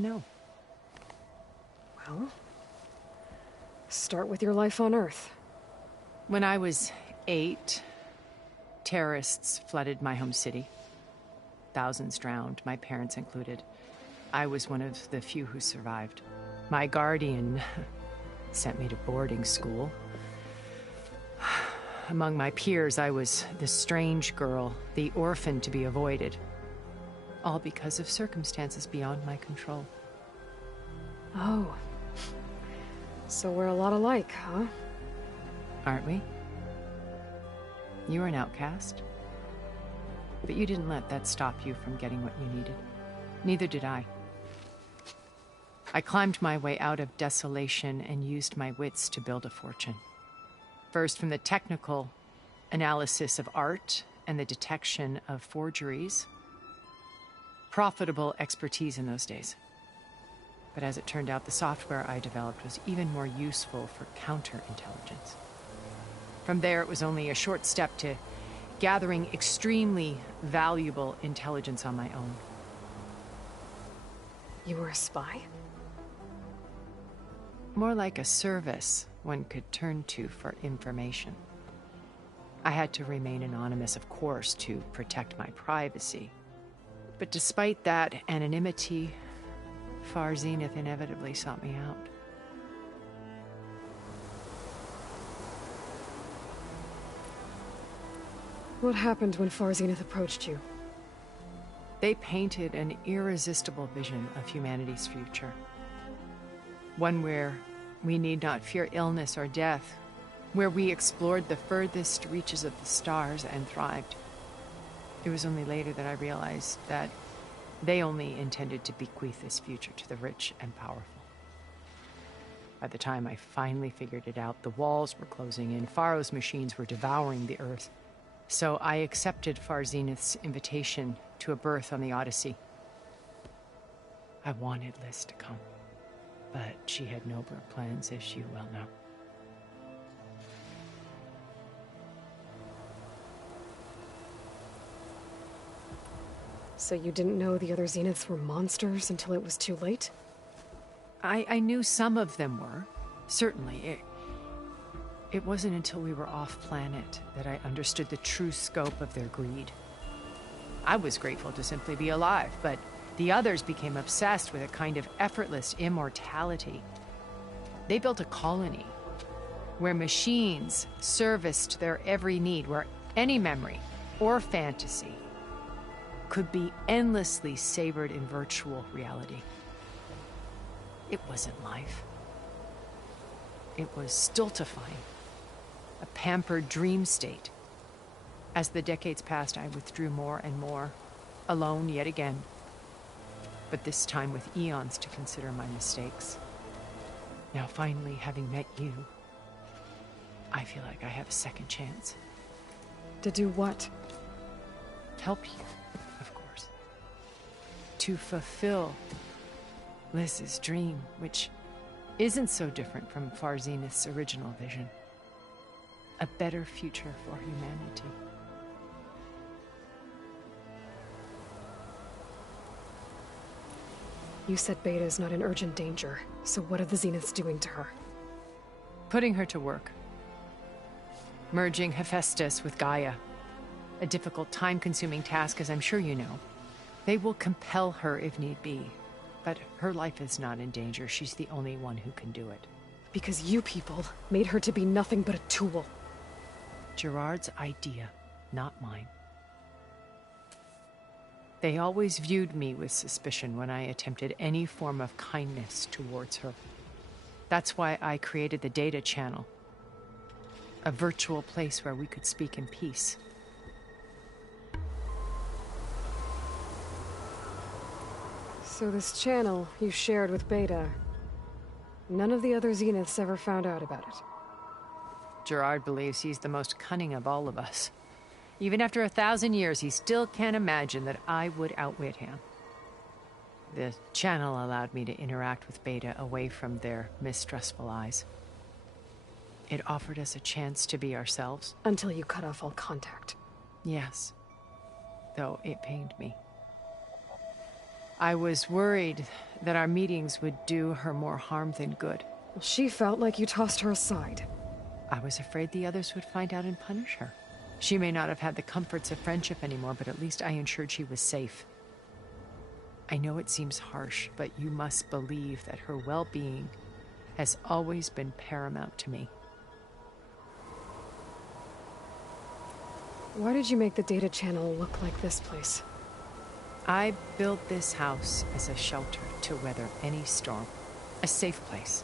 to know? Well, start with your life on Earth. When I was 8, terrorists flooded my home city. Thousands drowned, my parents included. I was one of the few who survived. My guardian sent me to boarding school. Among my peers, I was the strange girl, the orphan to be avoided. All because of circumstances beyond my control. Oh. So we're a lot alike, huh? Aren't we? You were an outcast. But you didn't let that stop you from getting what you needed. Neither did I. I climbed my way out of desolation and used my wits to build a fortune. First, from the technical analysis of art and the detection of forgeries. Profitable expertise in those days. But as it turned out, the software I developed was even more useful for counterintelligence. From there, it was only a short step to gathering extremely valuable intelligence on my own. You were a spy? More like a service one could turn to for information. I had to remain anonymous, of course, to protect my privacy. But despite that anonymity, Far Zenith inevitably sought me out. What happened when Far Zenith approached you? They painted an irresistible vision of humanity's future. One where we need not fear illness or death, where we explored the furthest reaches of the stars and thrived. It was only later that I realized that they only intended to bequeath this future to the rich and powerful. By the time I finally figured it out, the walls were closing in, Pharaoh's machines were devouring the Earth. So I accepted Far Zenith's invitation to a berth on the Odyssey. I wanted Liz to come, but she had nobler plans, as you well know. So you didn't know the other Zeniths were monsters until it was too late? I knew some of them were, certainly. It wasn't until we were off-planet that I understood the true scope of their greed. I was grateful to simply be alive, but the others became obsessed with a kind of effortless immortality. They built a colony where machines serviced their every need, where any memory or fantasy could be endlessly savored in virtual reality. It wasn't life. It was stultifying. A pampered dream state. As the decades passed, I withdrew more and more, alone yet again, but this time with eons to consider my mistakes. Now finally, having met you, I feel like I have a second chance. To do what? Help you, of course. To fulfill Liz's dream, which isn't so different from Far Zenith's original vision. A better future for humanity. You said Beta is not in urgent danger, so what are the Zeniths doing to her? Putting her to work. Merging Hephaestus with Gaia. A difficult, time-consuming task, as I'm sure you know. They will compel her if need be, but her life is not in danger. She's the only one who can do it. Because you people made her to be nothing but a tool. Gerard's idea, not mine. They always viewed me with suspicion when I attempted any form of kindness towards her. That's why I created the data channel. A virtual place where we could speak in peace. So this channel you shared with Beta, none of the other Zeniths ever found out about it? Gerard believes he's the most cunning of all of us. Even after 1,000 years, he still can't imagine that I would outwit him. The channel allowed me to interact with Beta away from their mistrustful eyes. It offered us a chance to be ourselves. Until you cut off all contact. Yes. Though it pained me. I was worried that our meetings would do her more harm than good. Well, she felt like you tossed her aside. I was afraid the others would find out and punish her. She may not have had the comforts of friendship anymore, but at least I ensured she was safe. I know it seems harsh, but you must believe that her well-being has always been paramount to me. Why did you make the data channel look like this place? I built this house as a shelter to weather any storm. A safe place.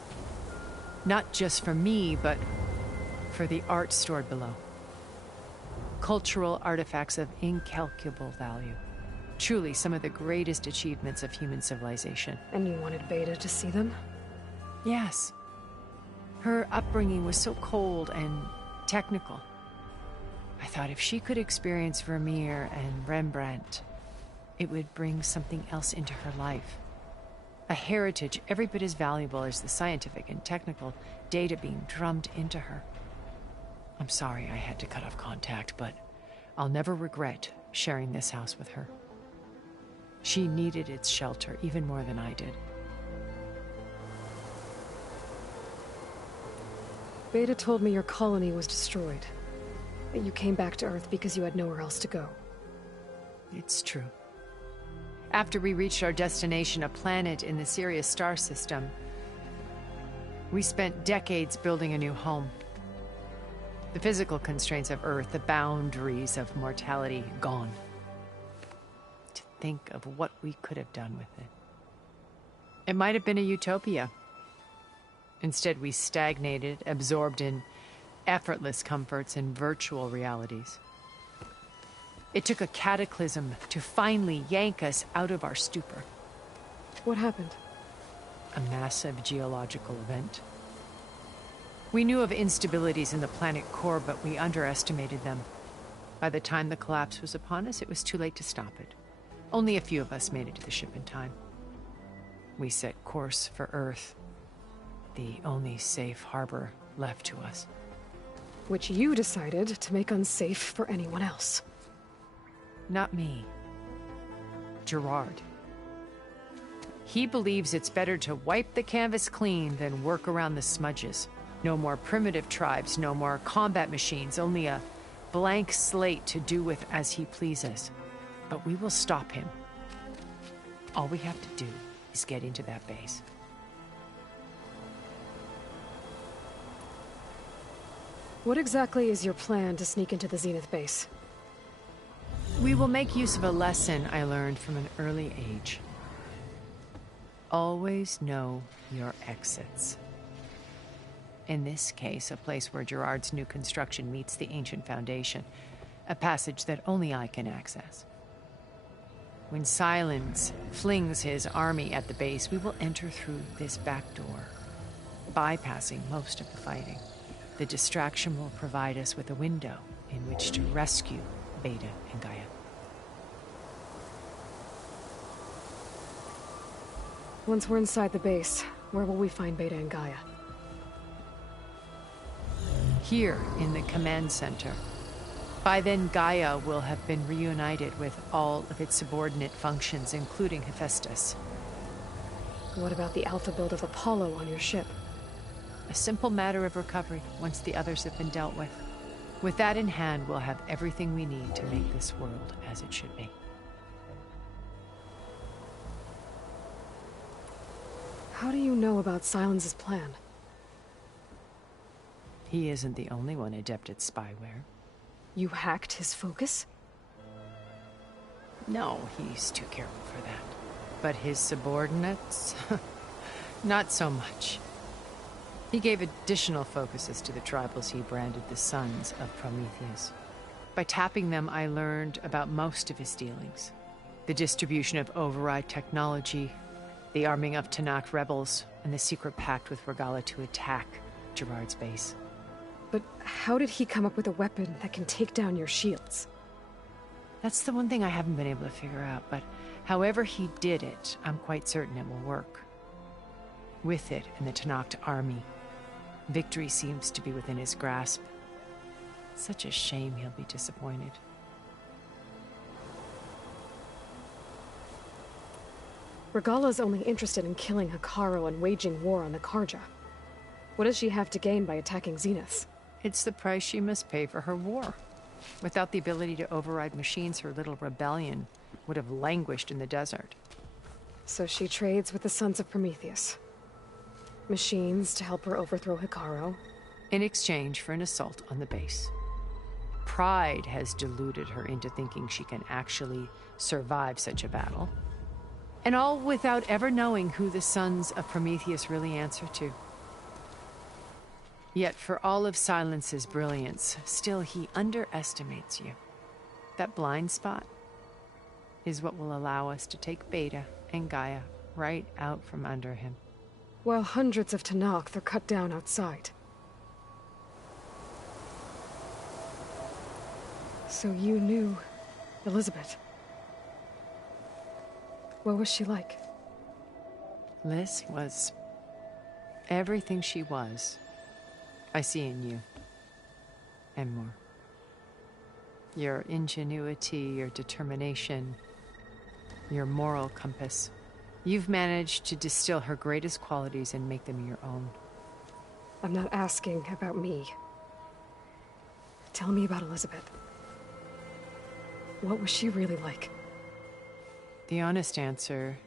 Not just for me, but for the art stored below. Cultural artifacts of incalculable value. Truly some of the greatest achievements of human civilization. And you wanted Beta to see them? Yes. Her upbringing was so cold and technical. I thought if she could experience Vermeer and Rembrandt, it would bring something else into her life. A heritage every bit as valuable as the scientific and technical data being drummed into her. I'm sorry I had to cut off contact, but I'll never regret sharing this house with her. She needed its shelter even more than I did. Beta told me your colony was destroyed. That you came back to Earth because you had nowhere else to go. It's true. After we reached our destination, a planet in the Sirius star system, we spent decades building a new home. The physical constraints of Earth, the boundaries of mortality, gone. To think of what we could have done with it. It might have been a utopia. Instead, we stagnated, absorbed in effortless comforts and virtual realities. It took a cataclysm to finally yank us out of our stupor. What happened? A massive geological event. We knew of instabilities in the planet core, but we underestimated them. By the time the collapse was upon us, it was too late to stop it. Only a few of us made it to the ship in time. We set course for Earth, the only safe harbor left to us. Which you decided to make unsafe for anyone else. Not me. Gerard. He believes it's better to wipe the canvas clean than work around the smudges. No more primitive tribes, no more combat machines, only a blank slate to do with as he pleases. But we will stop him. All we have to do is get into that base. What exactly is your plan to sneak into the Zenith base? We will make use of a lesson I learned from an early age. Always know your exits. In this case, a place where Gerard's new construction meets the ancient foundation, a passage that only I can access. When Silence flings his army at the base, we will enter through this back door, bypassing most of the fighting. The distraction will provide us with a window in which to rescue Beta and Gaia. Once we're inside the base, where will we find Beta and Gaia? Here in the command center. By then, Gaia will have been reunited with all of its subordinate functions, including Hephaestus. What about the alpha build of Apollo on your ship? A simple matter of recovery once the others have been dealt with. With that in hand, we'll have everything we need to make this world as it should be. How do you know about Silence's plan? He isn't the only one adept at spyware. You hacked his focus? No, he's too careful for that. But his subordinates? Not so much. He gave additional focuses to the tribals he branded the Sons of Prometheus. By tapping them, I learned about most of his dealings. The distribution of override technology, the arming of Tanakh rebels, and the secret pact with Regala to attack Gerard's base. But how did he come up with a weapon that can take down your shields? That's the one thing I haven't been able to figure out, but however he did it, I'm quite certain it will work. With it and the Tanakh army, victory seems to be within his grasp. Such a shame he'll be disappointed. Regala's only interested in killing Hekarro and waging war on the Karja. What does she have to gain by attacking Zenith? It's the price she must pay for her war. Without the ability to override machines, her little rebellion would have languished in the desert. So she trades with the Sons of Prometheus. Machines to help her overthrow Hekarro. In exchange for an assault on the base. Pride has deluded her into thinking she can actually survive such a battle. And all without ever knowing who the Sons of Prometheus really answer to. Yet for all of Silence's brilliance, still he underestimates you. That blind spot is what will allow us to take Beta and Gaia right out from under him. While hundreds of Tenakth are cut down outside. So you knew Elizabeth. What was she like? Liz was everything she was. I see in you. And more. Your ingenuity, your determination, your moral compass. You've managed to distill her greatest qualities and make them your own. I'm not asking about me. Tell me about Elizabeth. What was she really like? The honest answer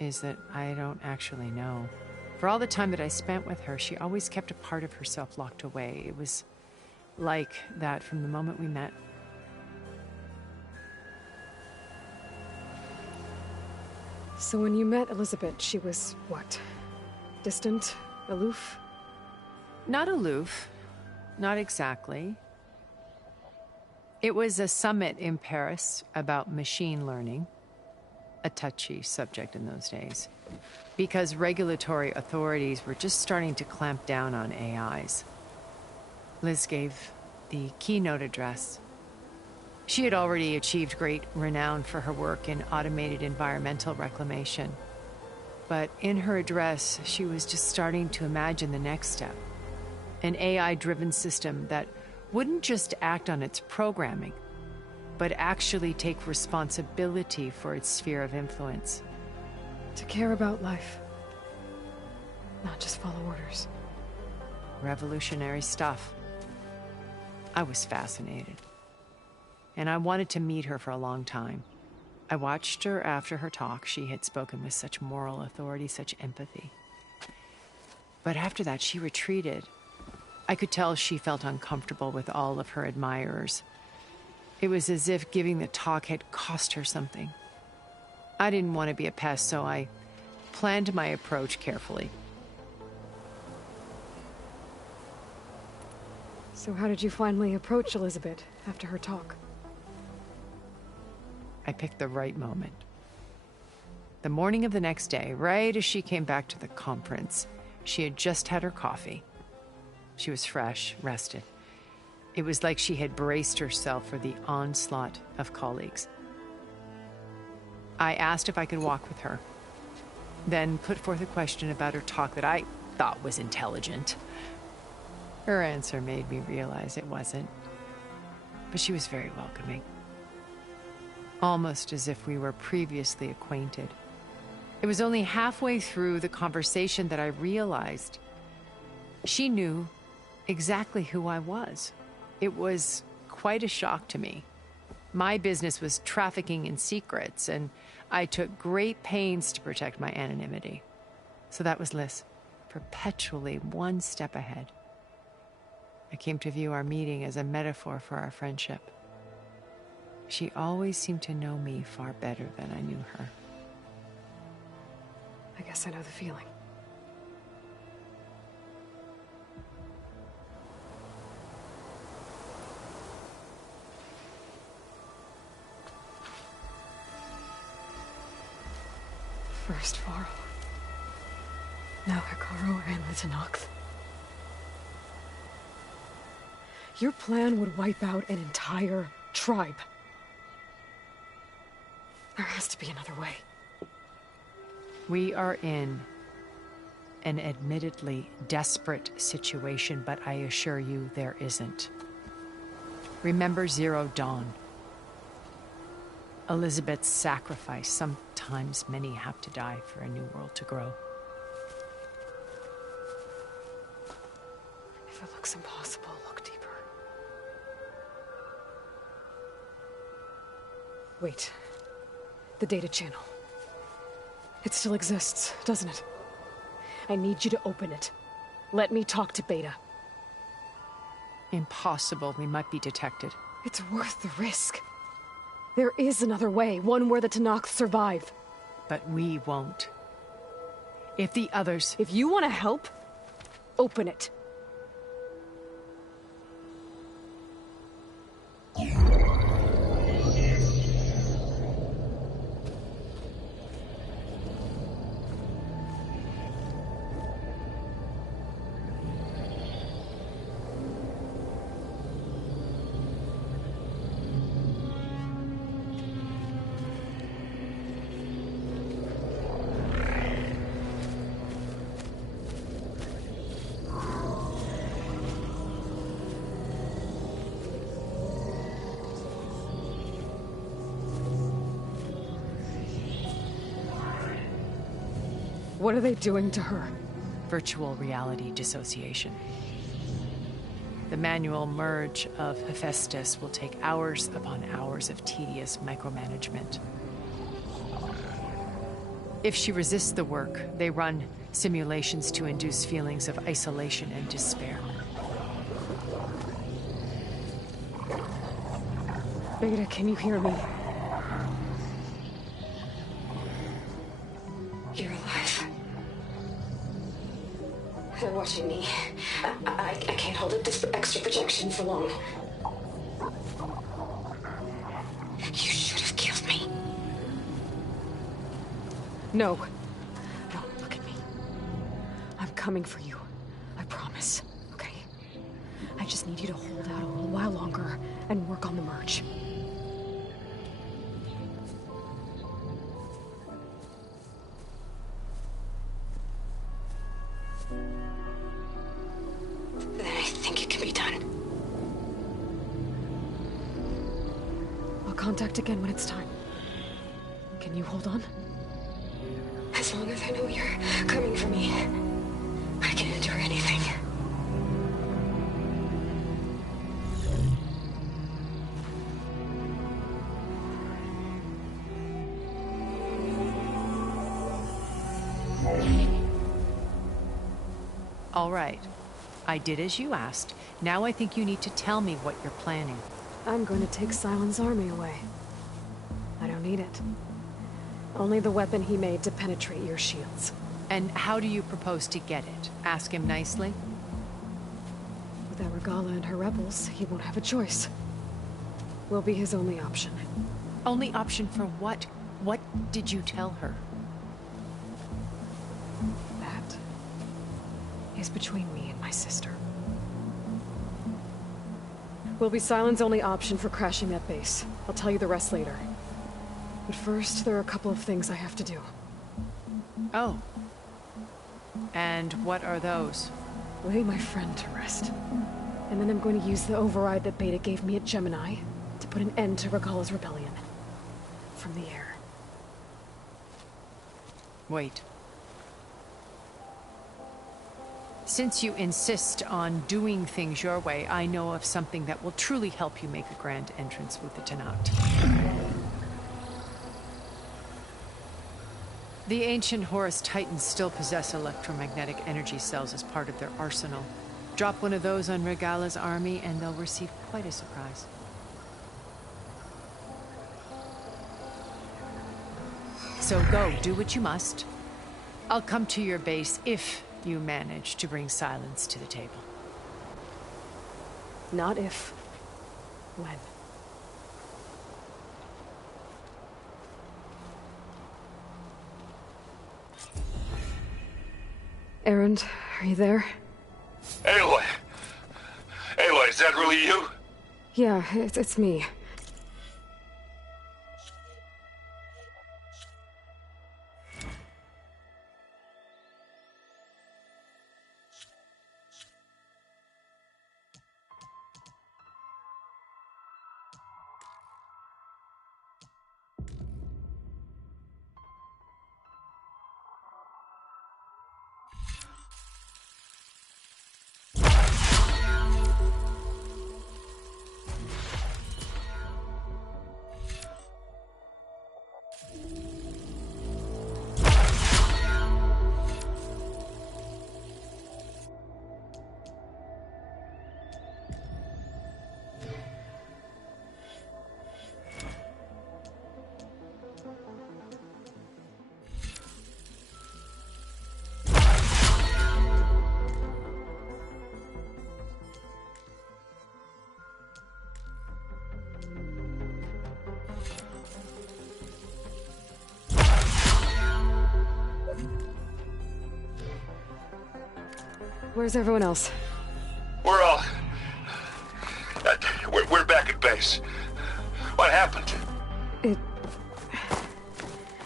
is that I don't actually know. For all the time that I spent with her, she always kept a part of herself locked away. It was like that from the moment we met. So when you met Elizabeth, she was what? Distant? Aloof? Not aloof. Not exactly. It was a summit in Paris about machine learning. A touchy subject in those days. Because regulatory authorities were just starting to clamp down on AIs. Liz gave the keynote address. She had already achieved great renown for her work in automated environmental reclamation. But in her address, she was just starting to imagine the next step. An AI-driven system that wouldn't just act on its programming, but actually take responsibility for its sphere of influence. To care about life. Not just follow orders. Revolutionary stuff. I was fascinated. And I wanted to meet her for a long time. I watched her after her talk. She had spoken with such moral authority, such empathy. But after that, she retreated. I could tell she felt uncomfortable with all of her admirers. It was as if giving the talk had cost her something. I didn't want to be a pest, so I planned my approach carefully. So how did you finally approach Elizabeth after her talk? I picked the right moment. The morning of the next day, right as she came back to the conference, she had just had her coffee. She was fresh, rested. It was like she had braced herself for the onslaught of colleagues. I asked if I could walk with her, then put forth a question about her talk that I thought was intelligent. Her answer made me realize it wasn't, but she was very welcoming. Almost as if we were previously acquainted. It was only halfway through the conversation that I realized she knew exactly who I was. It was quite a shock to me. My business was trafficking in secrets, and I took great pains to protect my anonymity. So that was Liz, perpetually one step ahead. I came to view our meeting as a metaphor for our friendship. She always seemed to know me far better than I knew her. I guess I know the feeling. First Varl. Now Hekarro and the Tenakth. Your plan would wipe out an entire tribe. There has to be another way. We are in an admittedly desperate situation, but I assure you there isn't. Remember Zero Dawn. Elizabeth's sacrifice. Sometimes many have to die for a new world to grow. If it looks impossible, look deeper. Wait. The data channel. It still exists, doesn't it? I need you to open it. Let me talk to Beta. Impossible. We might be detected. It's worth the risk. There is another way, one where the Tenakth survive. But we won't. If the others... If you want to help, open it. What are they doing to her? Virtual reality dissociation. The manual merge of Hephaestus will take hours upon hours of tedious micromanagement. If she resists the work, they run simulations to induce feelings of isolation and despair. Beta, can you hear me? You're alive. They're watching me. I can't hold up this extra projection for long. You should have killed me. No. No, look at me. I'm coming for you. I promise. Okay? I just need you to hold out a little while longer and work on the merge. Then I think it can be done. I'll contact again when it's time. Can you hold on? As long as I know you're coming for me, I can endure anything. All right. I did as you asked. Now I think you need to tell me what you're planning. I'm going to take Silent's army away. I don't need it. Only the weapon he made to penetrate your shields. And how do you propose to get it? Ask him nicely? Without Regala and her rebels, he won't have a choice. We'll be his only option. Only option for what? What did you tell her? That is between me and my sister. Will be Silent's only option for crashing that base. I'll tell you the rest later. But first, there are a couple of things I have to do. Oh. And what are those? Lay my friend to rest. And then I'm going to use the override that Beta gave me at Gemini to put an end to Regala's rebellion. From the air. Wait. Since you insist on doing things your way, I know of something that will truly help you make a grand entrance with the Tenakth. The ancient Horus Titans still possess electromagnetic energy cells as part of their arsenal. Drop one of those on Regala's army and they'll receive quite a surprise. So go, do what you must. I'll come to your base if you manage to bring Silence to the table. Not if. When. Erend, are you there? Aloy! Aloy, is that really you? Yeah, it's me. Where's everyone else? We're all... We're back at base. What happened?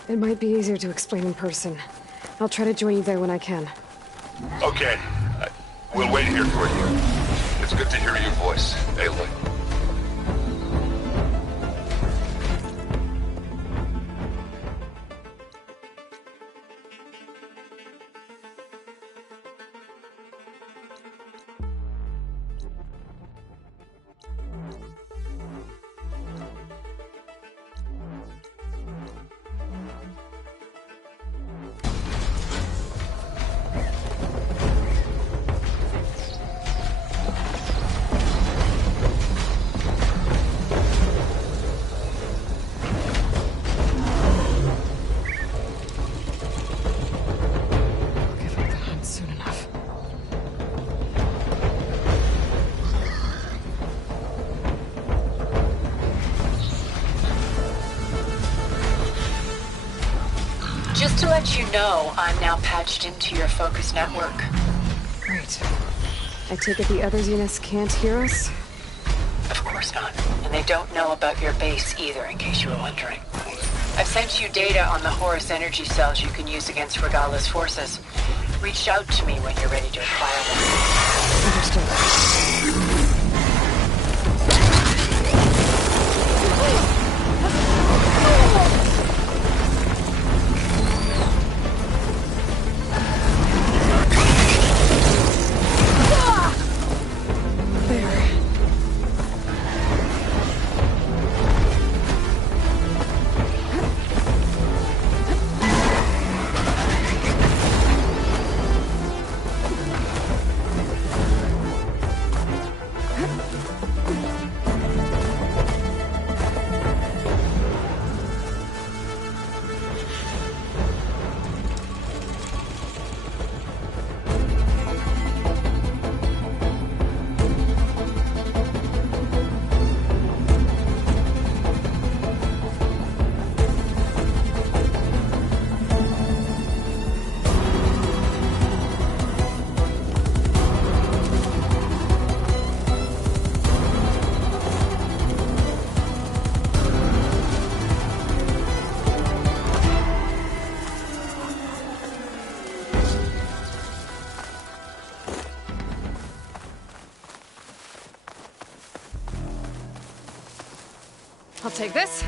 It might be easier to explain in person. I'll try to join you there when I can. Okay. We'll wait here for you. It's good to hear your voice, Aloy. Just to let you know, I'm now patched into your focus network. Great. I take it the other Xenos can't hear us? Of course not. And they don't know about your base either, in case you were wondering. I've sent you data on the Horus energy cells you can use against Regala's forces. Reach out to me when you're ready to acquire them. Understood. I'll take this.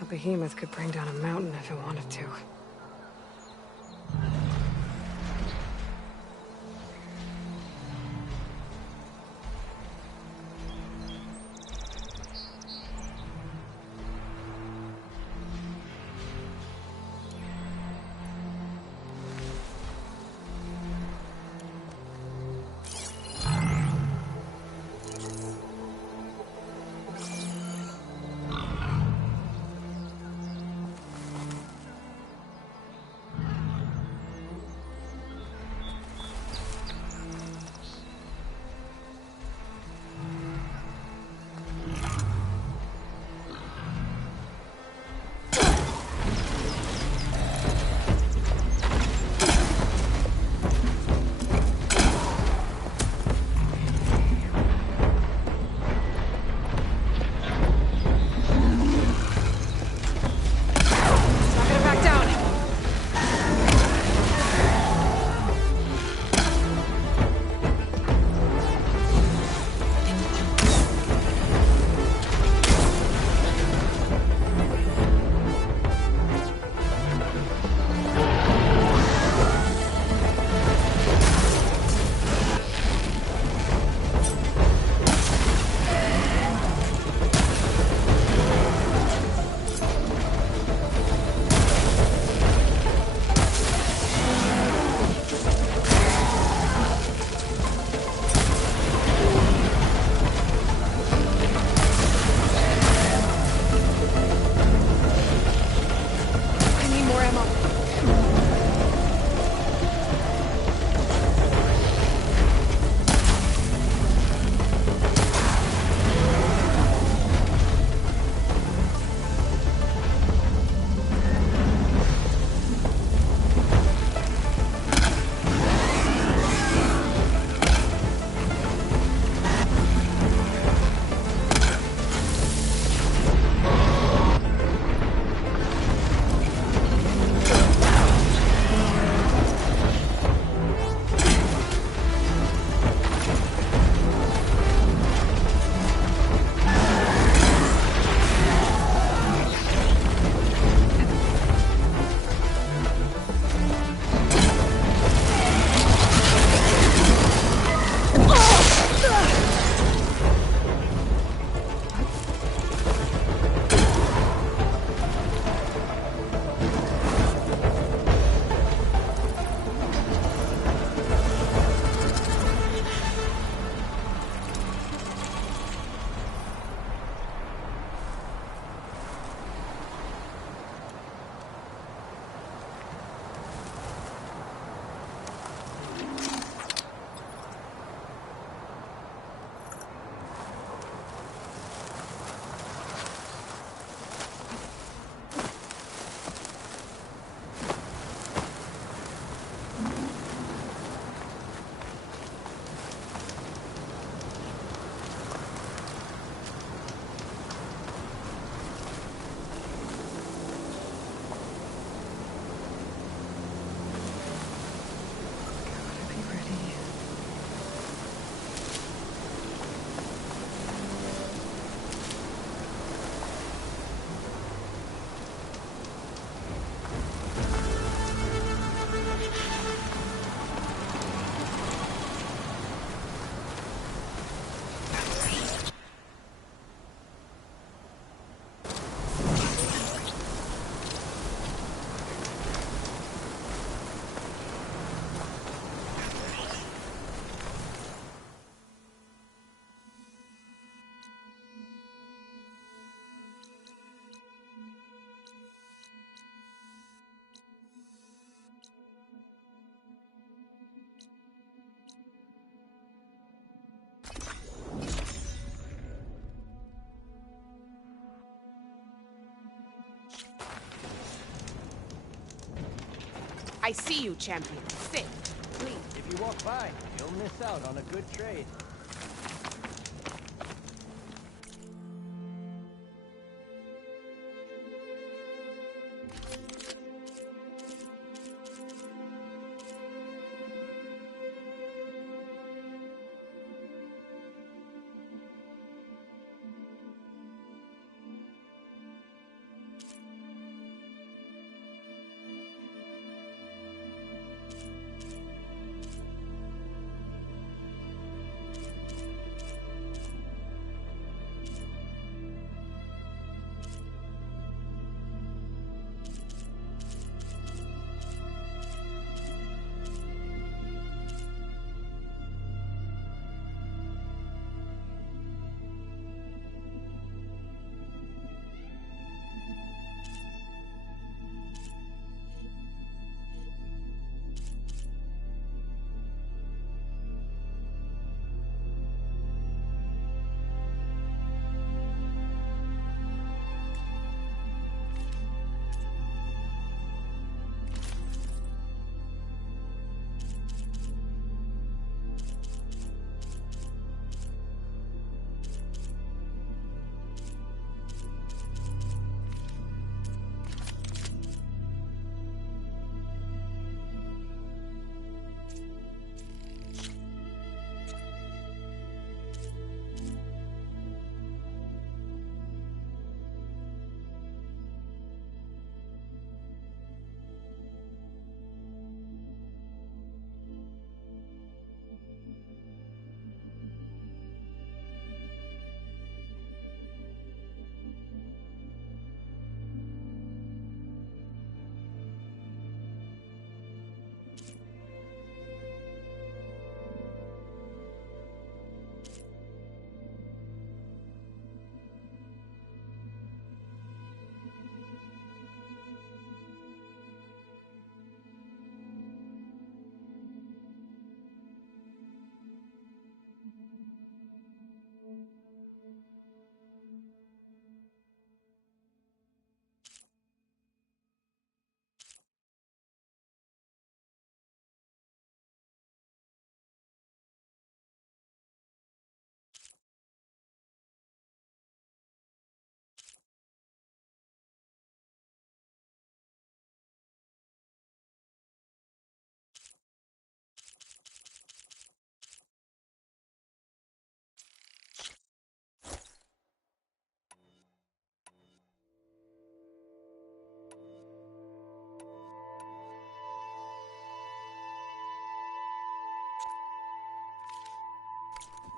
A behemoth could bring down a mountain if it wanted to. I see you, champion. Sit. Please. If you walk by, you'll miss out on a good trade.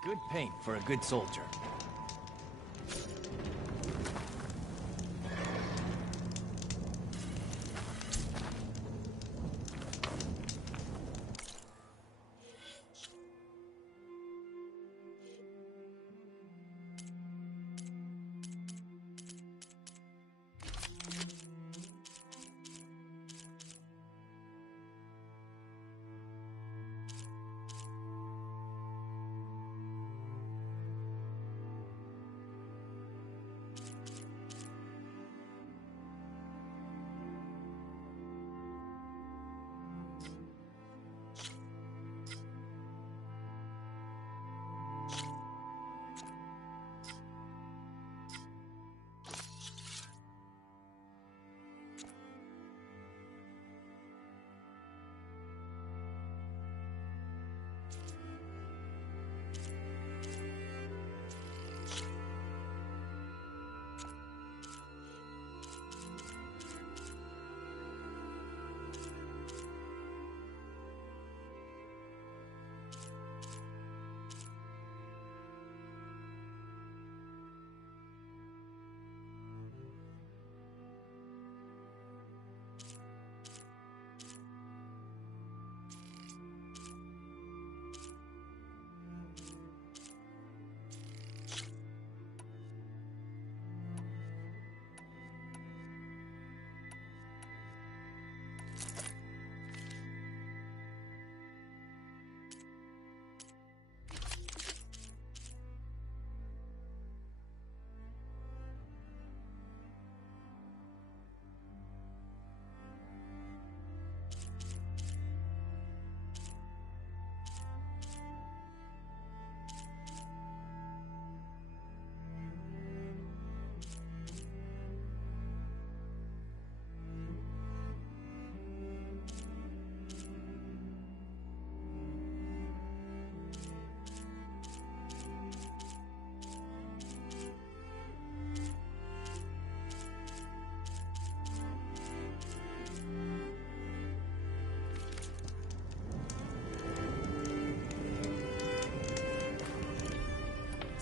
Good paint for a good soldier.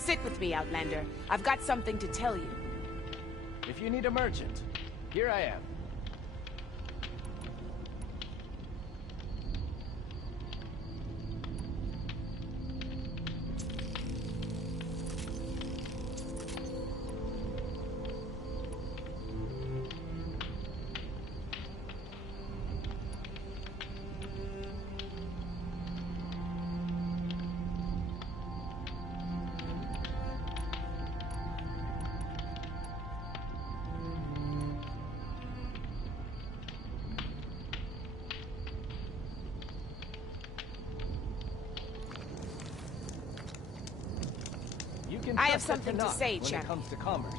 Sit with me, Outlander. I've got something to tell you. If you need a merchant, here I am. I have something to say, when champ. it comes to commerce.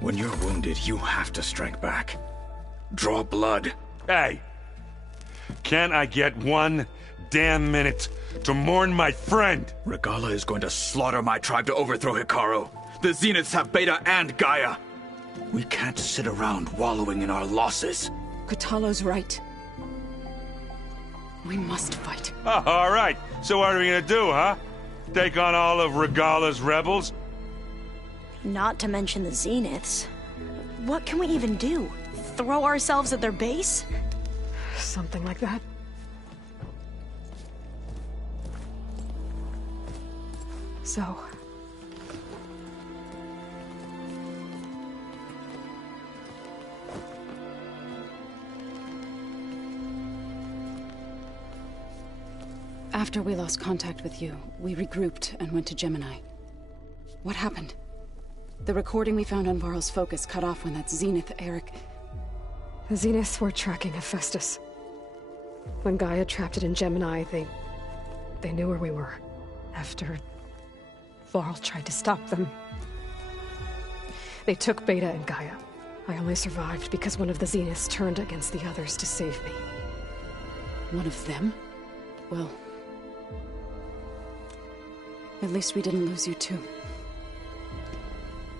When you're wounded, you have to strike back. Draw blood. Hey! Can't I get one damn minute to mourn my friend? Regala is going to slaughter my tribe to overthrow Hikaru. The Zeniths have Beta and Gaia. We can't sit around wallowing in our losses. Katalo's right. We must fight. Oh, all right. So what are we gonna do, huh? Take on all of Regala's rebels? Not to mention the Zeniths. What can we even do? Throw ourselves at their base? Something like that. So... After we lost contact with you, we regrouped and went to Gemini. What happened? The recording we found on Varl's focus cut off when that Zenith, Eric... The Zeniths were tracking Hephaestus. When Gaia trapped it in Gemini, they knew where we were. After... Varl tried to stop them. They took Beta and Gaia. I only survived because one of the Zeniths turned against the others to save me. One of them? Well... at least we didn't lose you too.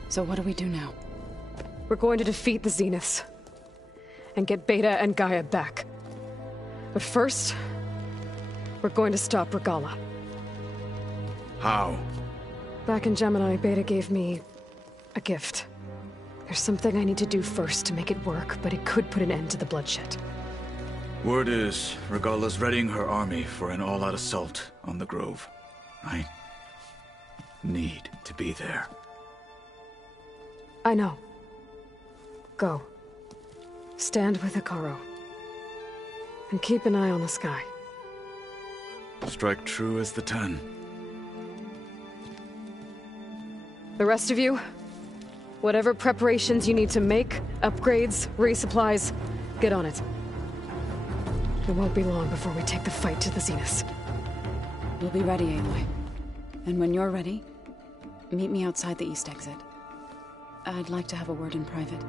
So what do we do now? We're going to defeat the Zeniths. And get Beta and Gaia back. But first... we're going to stop Regala. How? Back in Gemini, Beta gave me... a gift. There's something I need to do first to make it work, but it could put an end to the bloodshed. Word is, Regala's readying her army for an all-out assault on the Grove. I need to be there. I know. Go. Stand with Hikaru. And keep an eye on the sky. Strike true as the 10. The rest of you, whatever preparations you need to make, upgrades, resupplies, get on it. It won't be long before we take the fight to the Zeniths. We'll be ready, Aloy. And when you're ready, meet me outside the east exit. I'd like to have a word in private.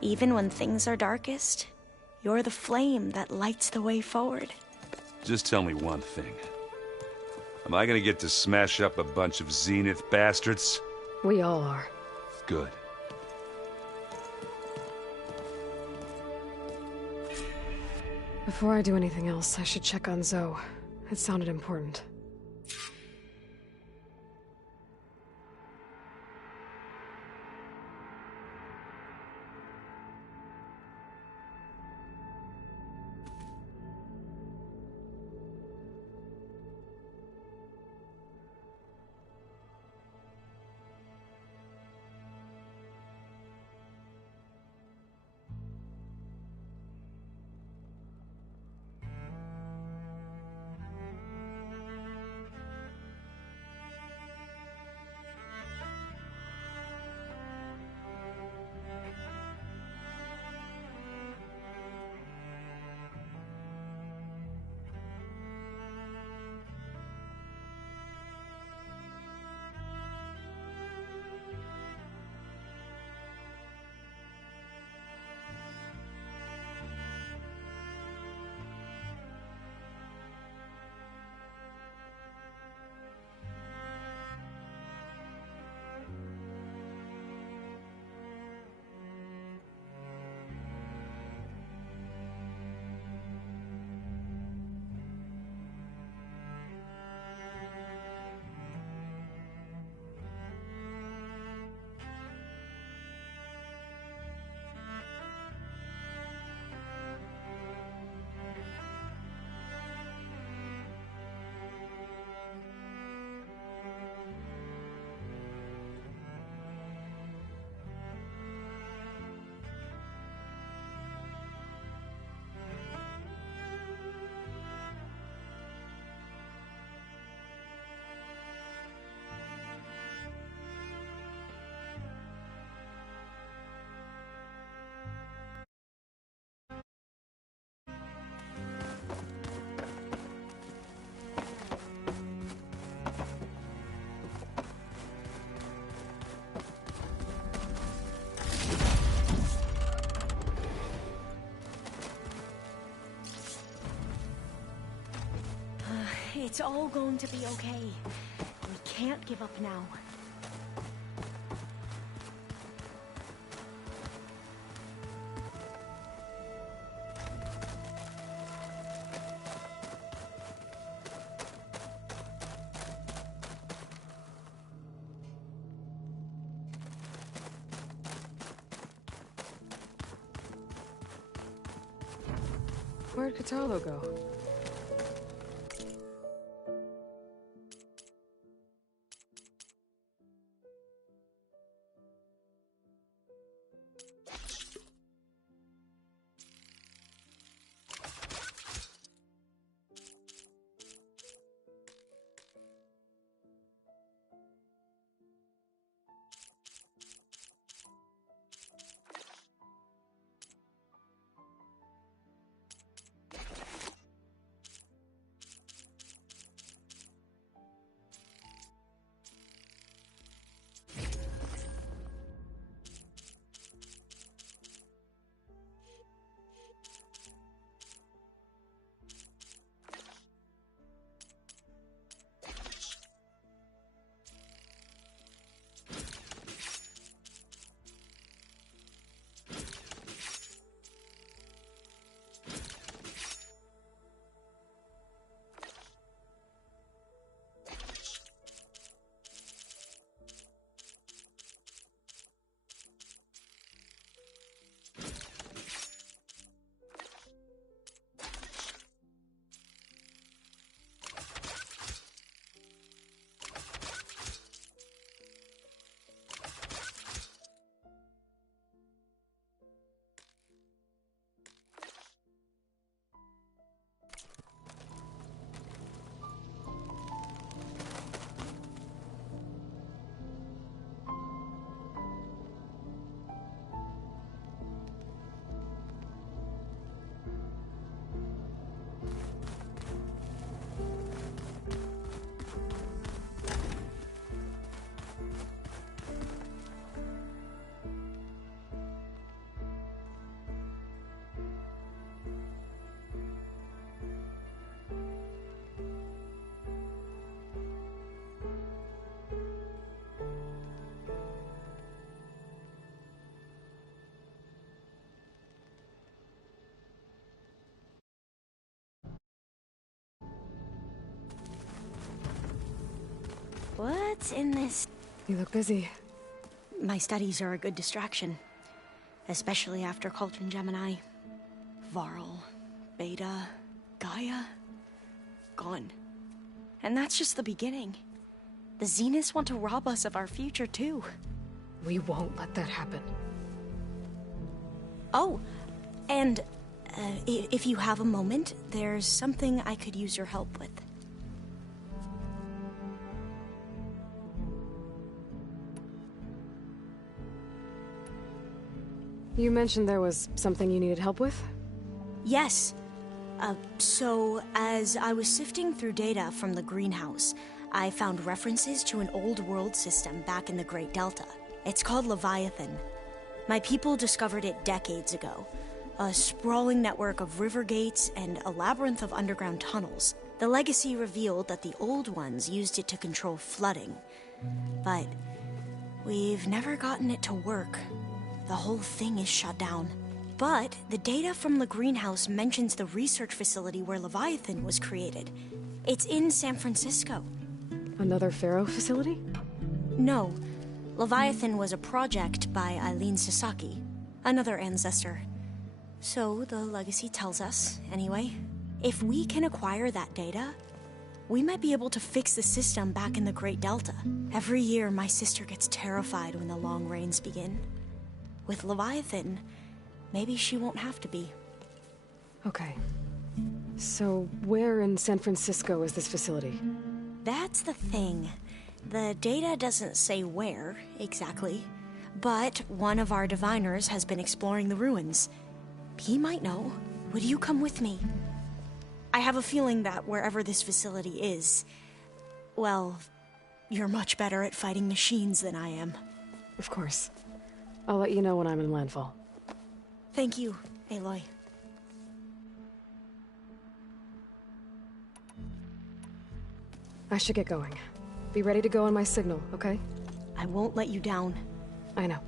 Even when things are darkest, you're the flame that lights the way forward. Just tell me one thing. Am I gonna get to smash up a bunch of Zenith bastards? We all are. Good. Before I do anything else, I should check on Zoe. It sounded important. It's all going to be okay. We can't give up now. Where'd Katalo go? What's in this? You look busy. My studies are a good distraction. Especially after Cauldron Gemini. Varl, Beta, Gaia, gone. And that's just the beginning. The Zeniths want to rob us of our future, too. We won't let that happen. Oh, and if you have a moment, there's something I could use your help with. You mentioned there was something you needed help with? Yes. So, as I was sifting through data from the greenhouse, I found references to an old world system back in the Great Delta. It's called Leviathan. My people discovered it decades ago. A sprawling network of river gates and a labyrinth of underground tunnels. The legacy revealed that the old ones used it to control flooding. But we've never gotten it to work. The whole thing is shut down. But the data from the greenhouse mentions the research facility where Leviathan was created. It's in San Francisco. Another Pharaoh facility? No. Leviathan was a project by Eileen Sasaki, another ancestor. So the legacy tells us, anyway. If we can acquire that data, we might be able to fix the system back in the Great Delta. Every year, my sister gets terrified when the long rains begin. With Leviathan, maybe she won't have to be. Okay. So, where in San Francisco is this facility? That's the thing. The data doesn't say where, exactly. But one of our diviners has been exploring the ruins. He might know. Would you come with me? I have a feeling that wherever this facility is, well, you're much better at fighting machines than I am. Of course. I'll let you know when I'm in landfall. Thank you, Aloy. I should get going. Be ready to go on my signal, okay? I won't let you down. I know.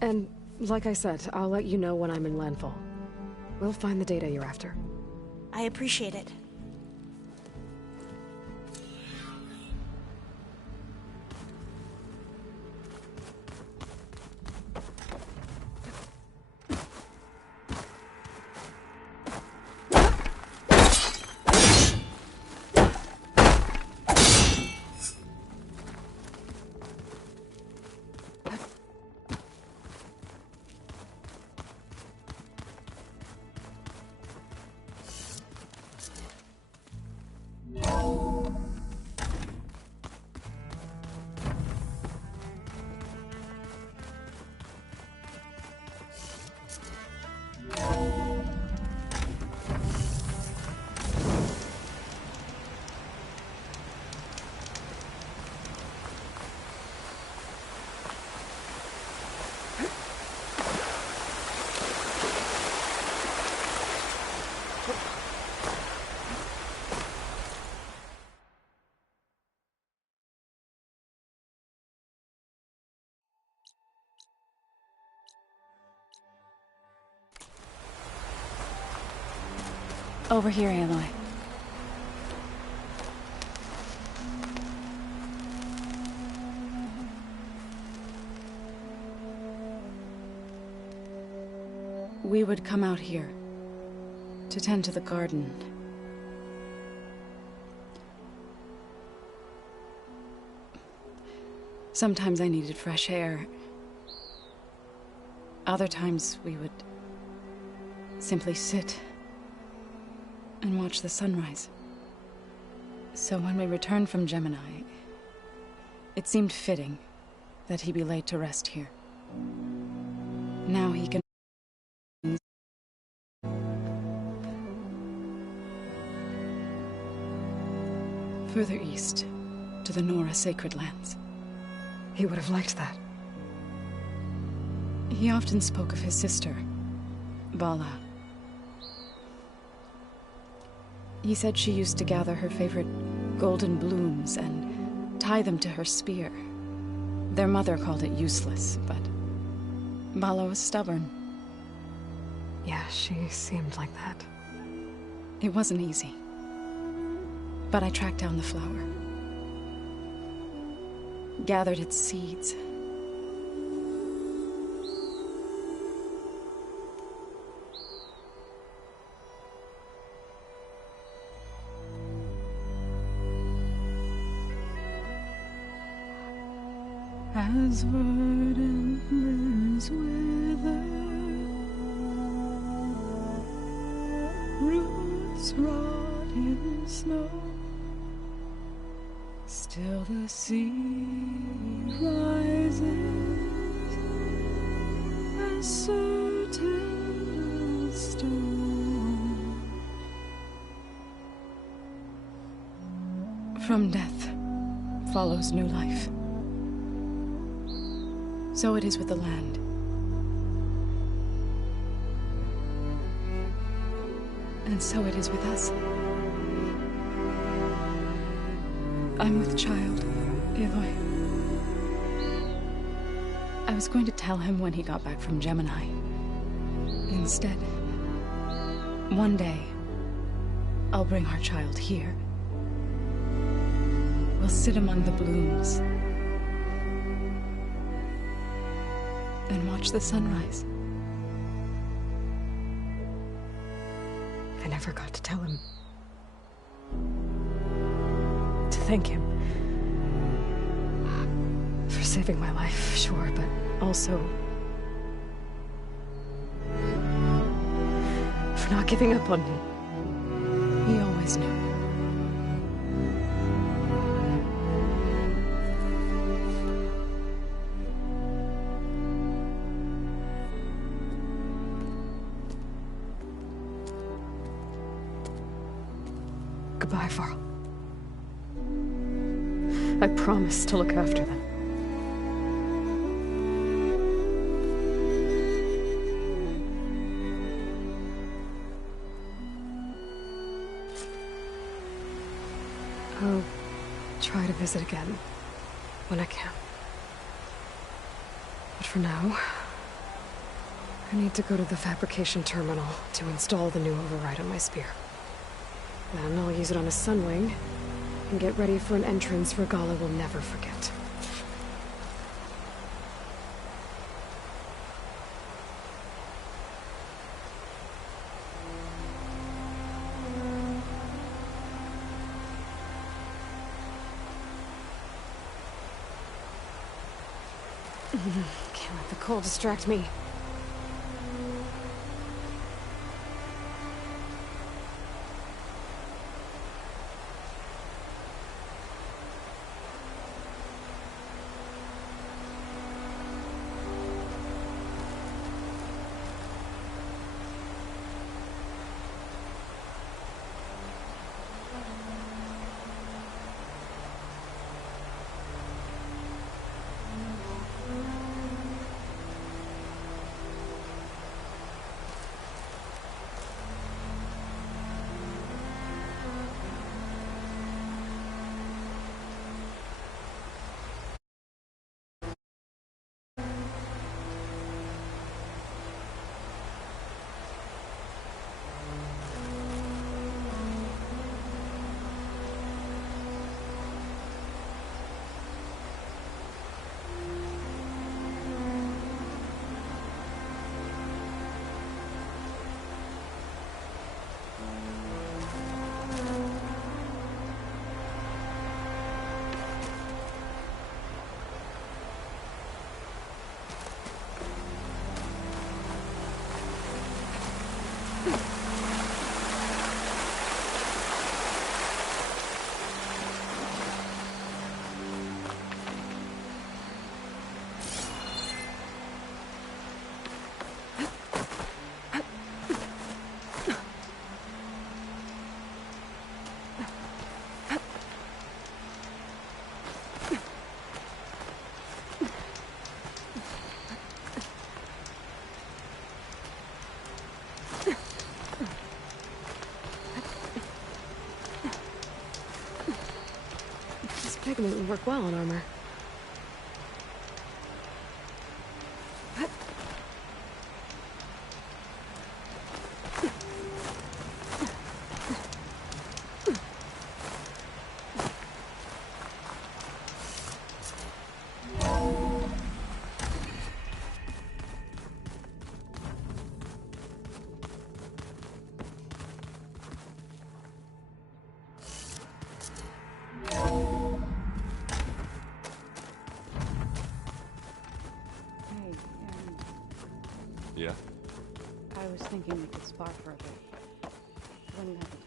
And, like I said, I'll let you know when I'm in landfall. We'll find the data you're after. I appreciate it. Over here, Aloy. We would come out here to tend to the garden. Sometimes I needed fresh air. Other times we would simply sit and watch the sunrise. So when we returned from Gemini, it seemed fitting that he be laid to rest here. Now he can further east to the Nora sacred lands. He would have liked that. He often spoke of his sister, Vala. He said she used to gather her favorite golden blooms and tie them to her spear. Their mother called it useless, but Vala was stubborn. Yeah, she seemed like that. It wasn't easy. But I tracked down the flower. Gathered its seeds. As verdant leaves wither, roots rot in snow, still the seed rises, as certain as stone. From death follows new life. So it is with the land. And so it is with us. I'm with child, Aloy. I was going to tell him when he got back from Gemini. Instead, one day, I'll bring our child here. We'll sit among the blooms and watch the sunrise. I never got to tell him. To thank him. For saving my life, sure, but also for not giving up on me. He always knew. Goodbye, Varl. I promise to look after them. I'll try to visit again when I can. But for now, I need to go to the fabrication terminal to install the new override on my spear. Then I'll use it on a sunwing and get ready for an entrance Regala will never forget. Can't let the cold distract me. Pigment would work well on armor. was thinking we could spar for a bit. When you have the time.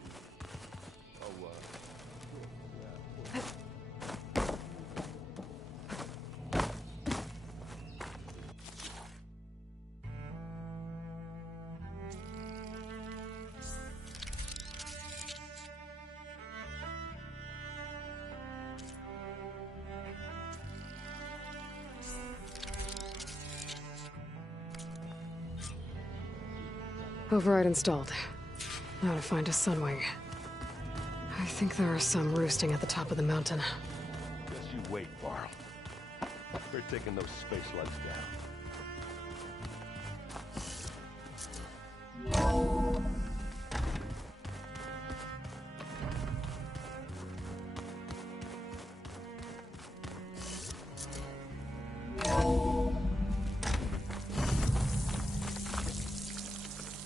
Override installed. Now to find a sunwing. I think there are some roosting at the top of the mountain. Just you wait, Varl. We're taking those space slugs down.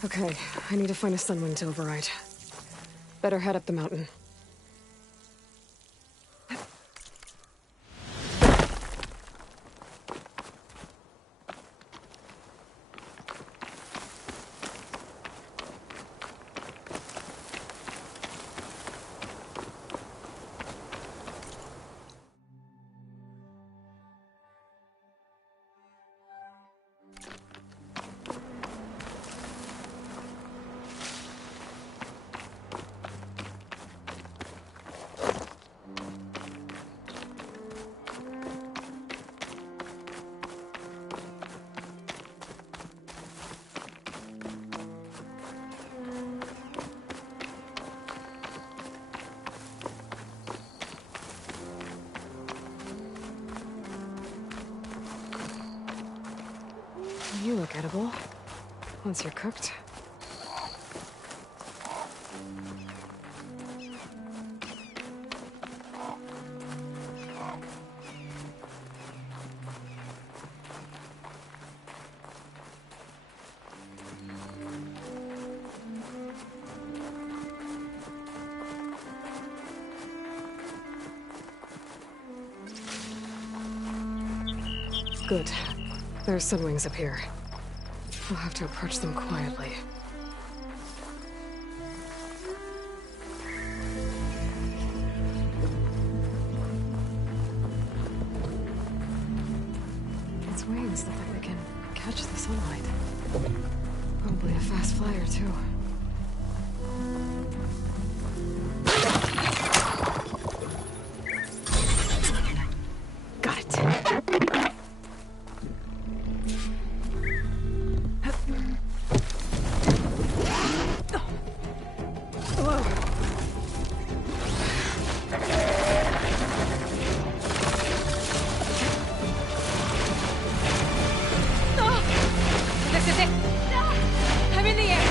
Okay, I need to find a sunwing to override. Better head up the mountain. You look edible. Once you're cooked. Good. There are sunwings up here. I'll have to approach them quietly. Its wings look like they can catch the sunlight. Probably a fast flyer, too. Got it. I'm in the air!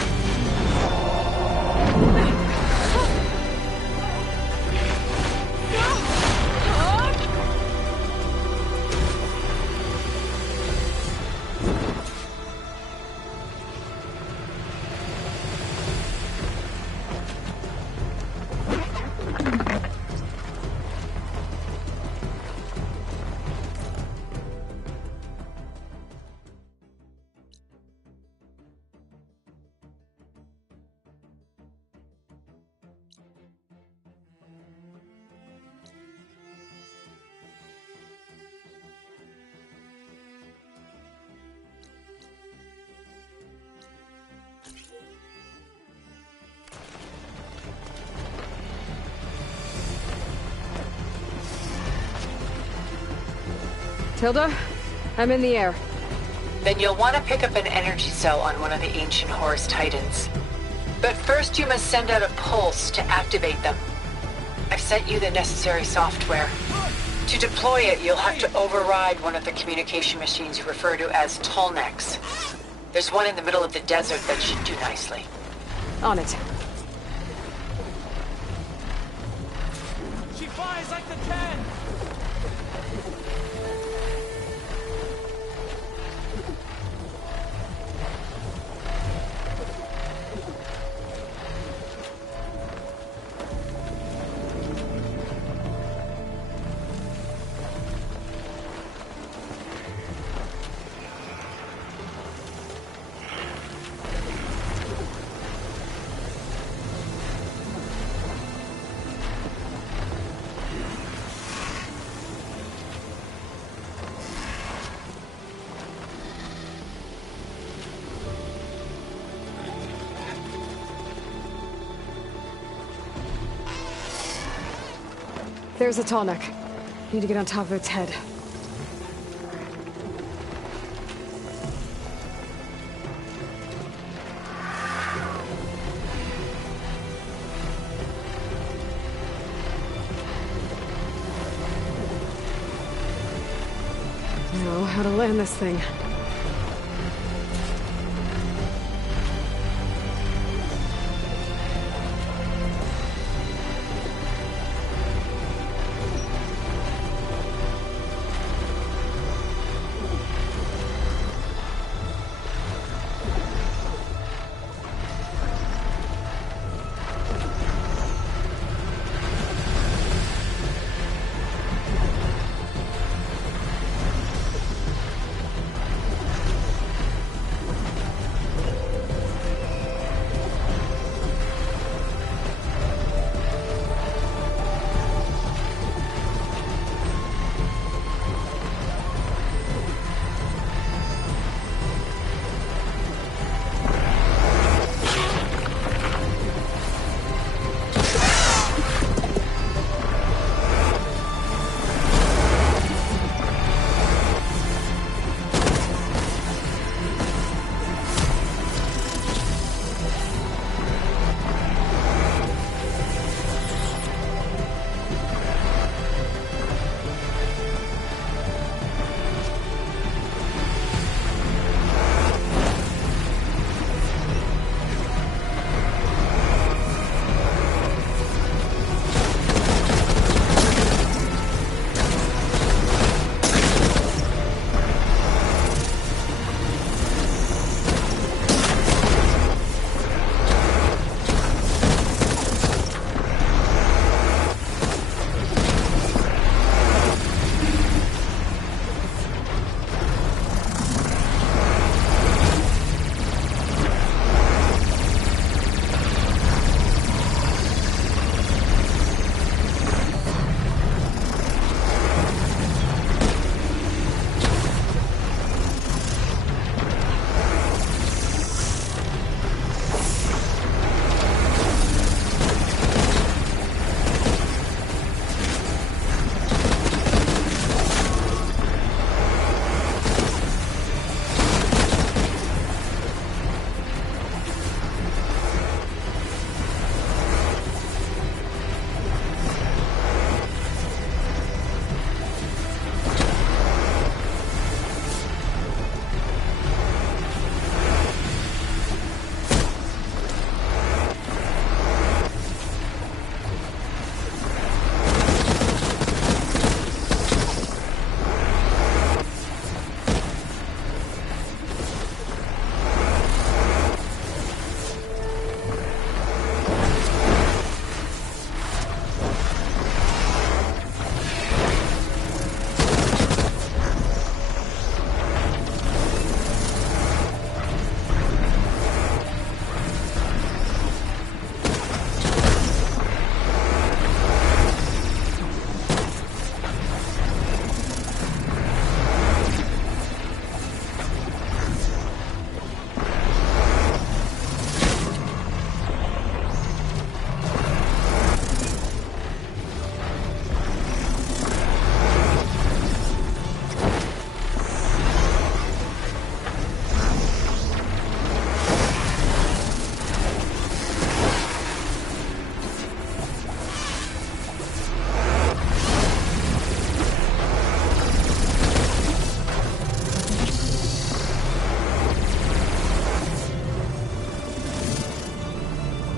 Tilda, I'm in the air. Then you'll want to pick up an energy cell on one of the ancient Horus Titans. But first you must send out a pulse to activate them. I've sent you the necessary software. To deploy it, you'll have to override one of the communication machines you refer to as Tolnecs. There's one in the middle of the desert that should do nicely. On it. She flies like the 10! There's a tonic. Need to get on top of its head. Know how to land this thing.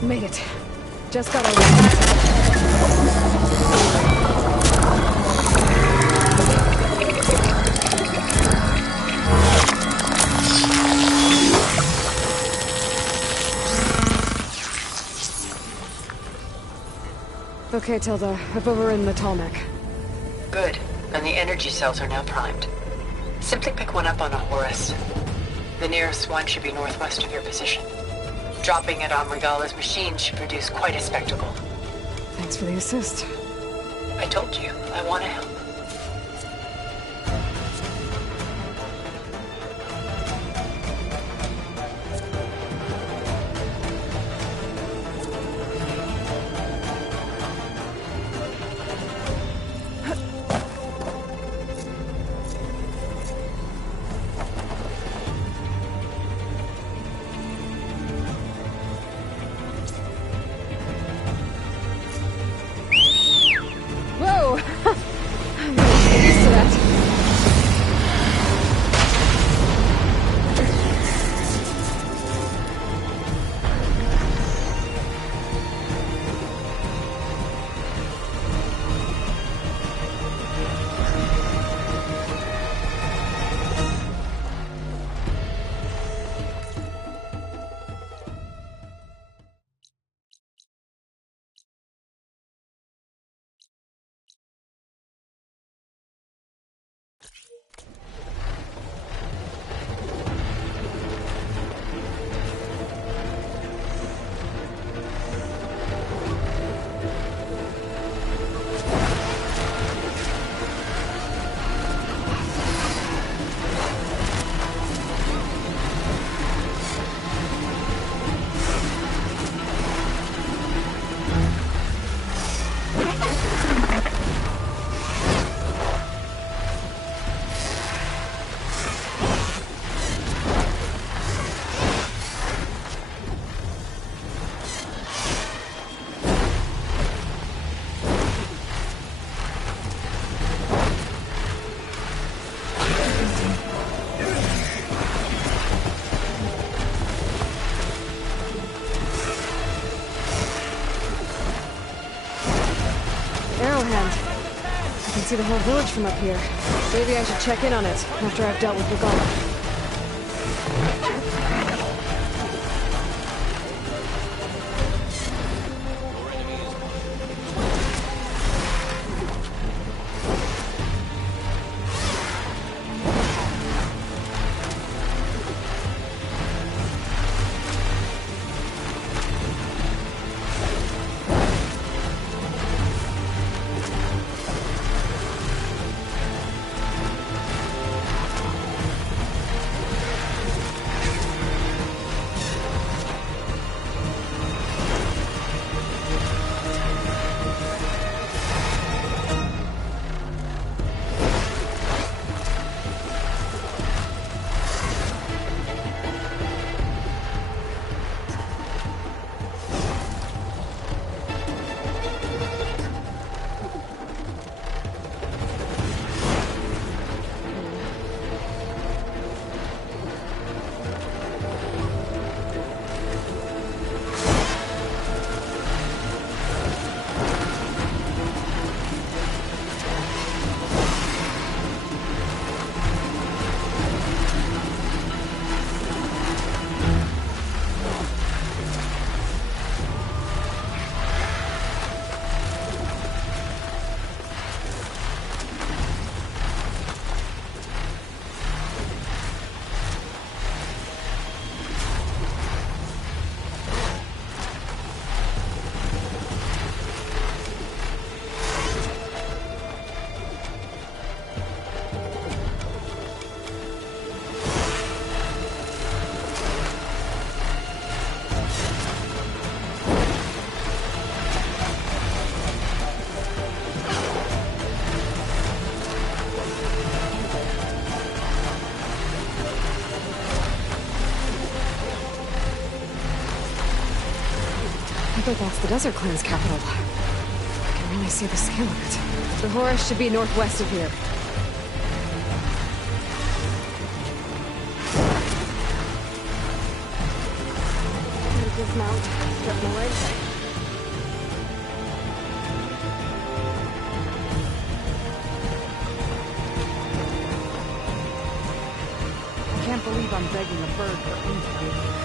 Made it. Just got over. Okay, Tilda. I've overridden the Tallneck. Good. And the energy cells are now primed. Simply pick one up on a Horus. The nearest one should be northwest of your position. Dropping it on Regala's machine should produce quite a spectacle. Thanks for the assist. I told you, I want to help. see the whole village from up here. Maybe I should check in on it after I've dealt with Bugala. I think that's the Desert Clan's capital. I can really see the scale of it. The Horus should be northwest of here. Dismount, strip my legs. I can't believe I'm begging a bird for anything.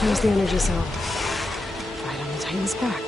Here's the energy cell. Right on the Titan's back.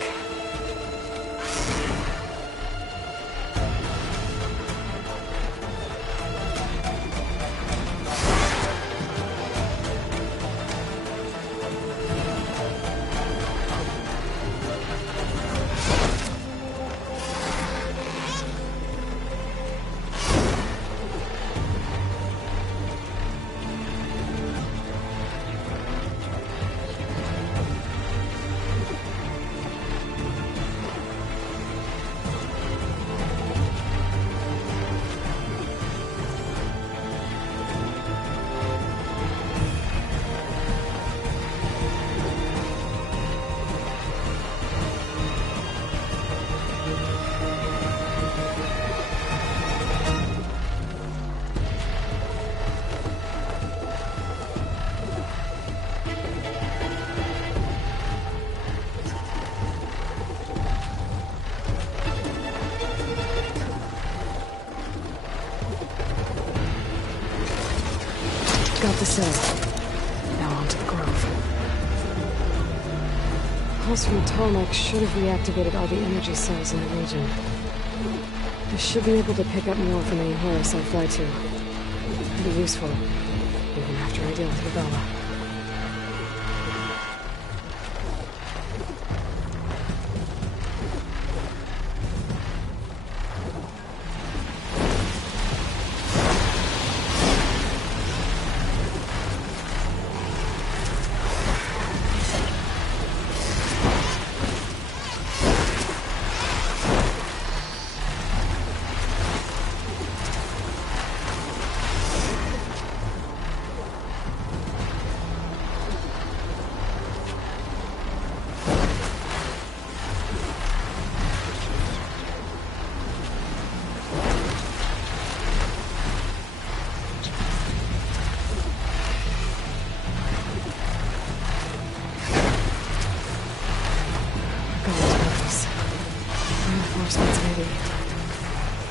Got the cell. Now on to the grove. pulse from Tomek should have reactivated all the energy cells in the region. I should be able to pick up more from any Horus I fly to. It'll be useful, even after I deal with Regala.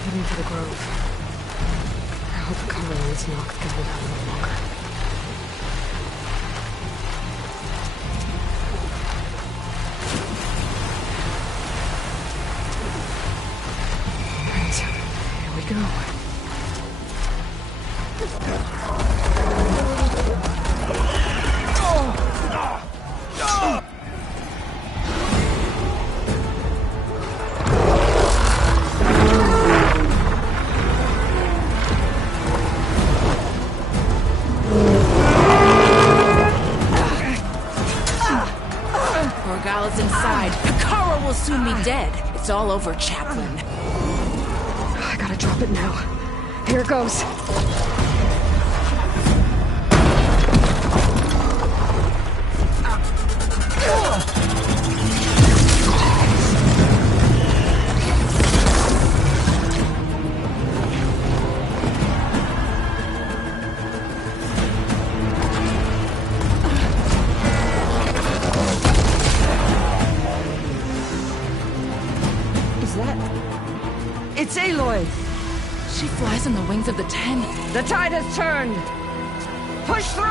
Heading for the grove. I hope Caroline's knocked Gavin out a little longer. Right, here we go. Dead. It's all over, Chaplain. I gotta drop it now. Here goes. It's Aloy! She flies on the wings of the Ten. The tide has turned! Push through!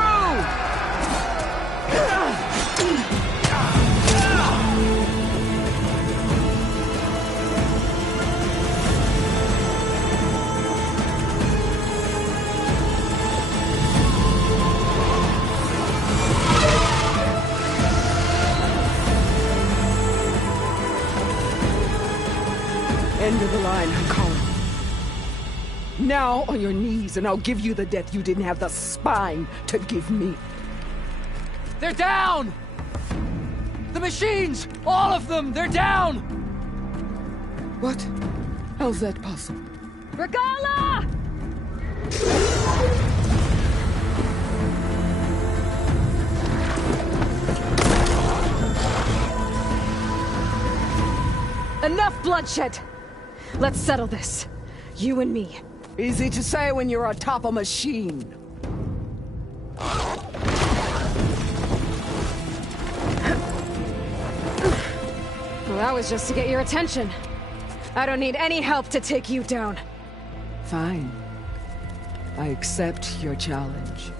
End of the line, Hikaru. Now on your knees, and I'll give you the death you didn't have the spine to give me. They're down! The machines! All of them! They're down! What? How's that possible? Regala! Enough bloodshed! Let's settle this. You and me. Easy to say when you're atop a machine. Well, that was just to get your attention. I don't need any help to take you down. Fine. I accept your challenge.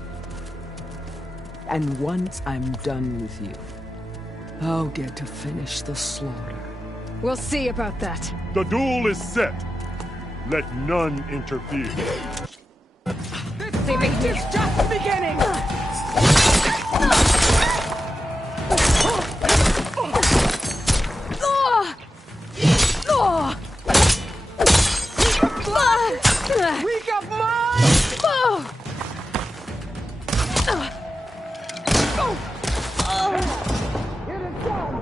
And once I'm done with you, I'll get to finish the slaughter. We'll see about that. The duel is set. Let none interfere. This fight is just beginning! We got mine! It is done!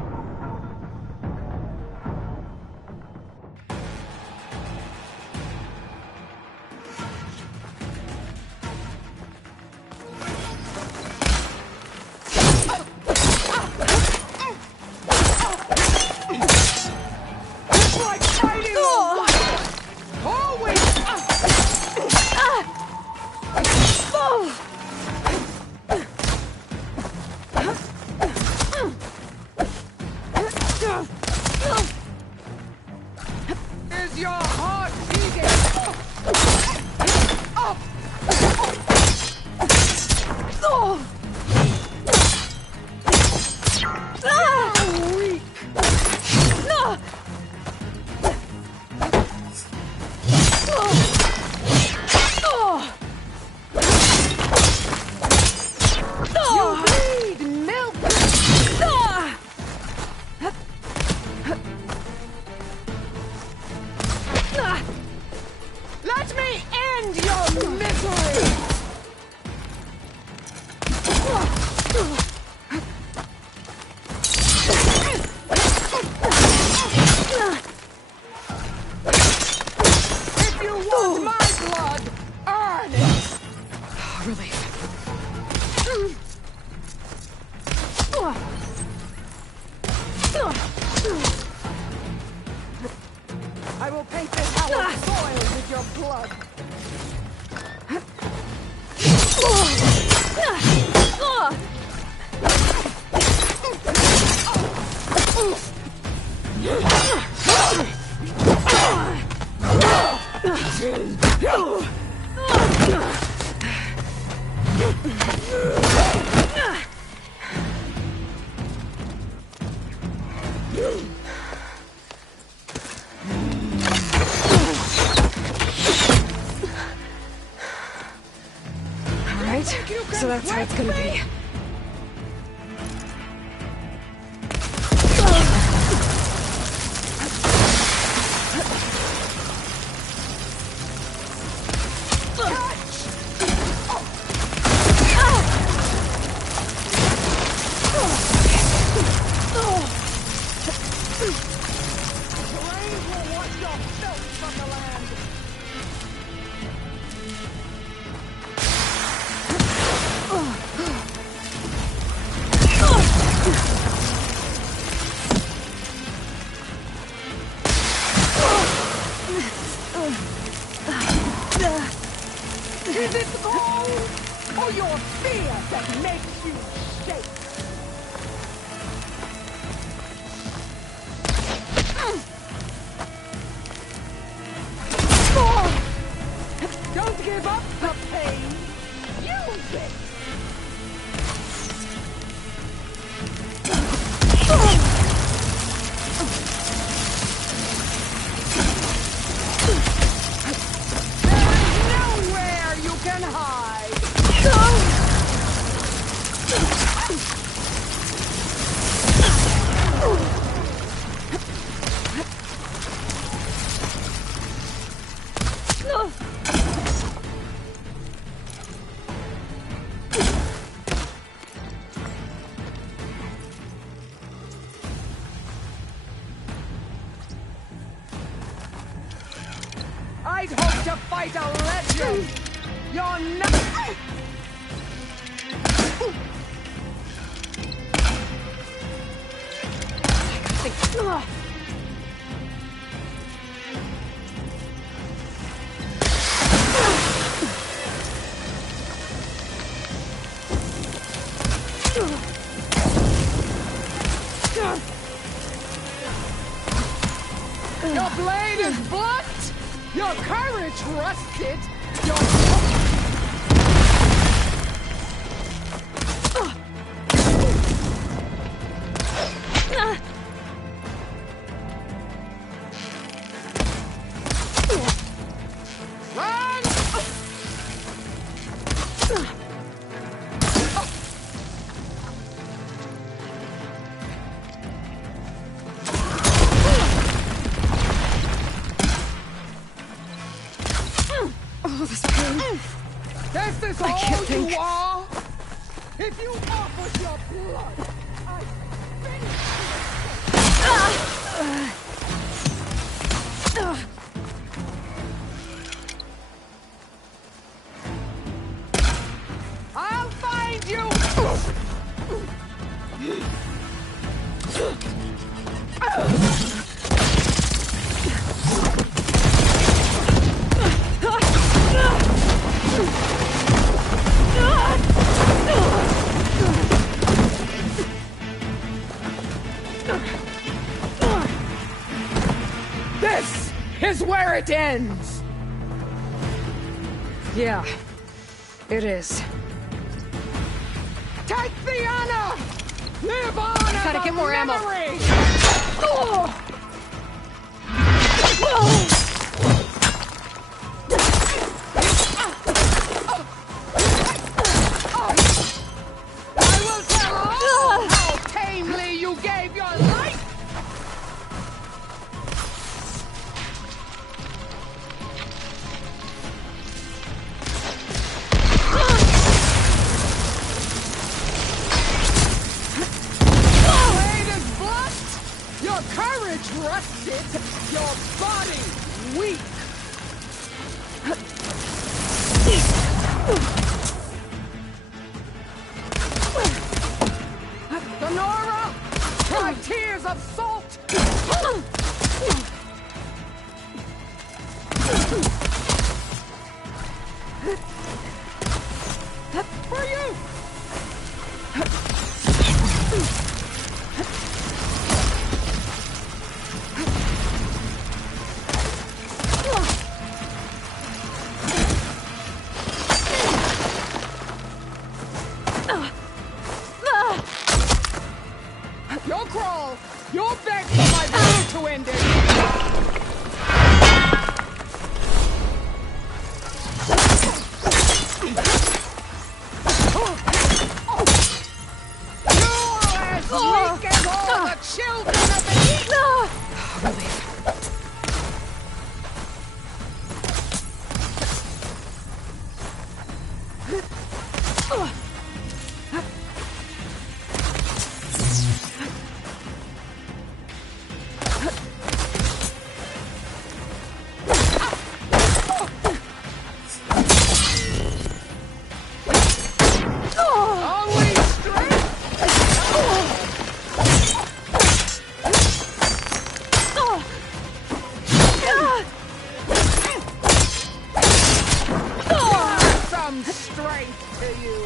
If you want my blood, earn it! Relief. I will paint this house soiled with your blood. Alright, so that's how it's gonna be. Is it the gold or your fear that makes you shake? Don't give up the pain. Use it. Nowhere you can hide. I'd hope to fight a legend. You're not. Your blade is blunt. Your courage rusted. Run! Oh, this pain. This is I can't all think. you are? If you offered your blood, I'd I'll find you! This is where it ends! Yeah, it is. Take the honor! Live on Gotta as get a more ammo. memory! I will tell all how tamely you gave your life! Make your body weak! Sonora! Try tears of salt! For you! You'll crawl! You'll beg for my will to end it! Children of the heat! Relief. Strength to you.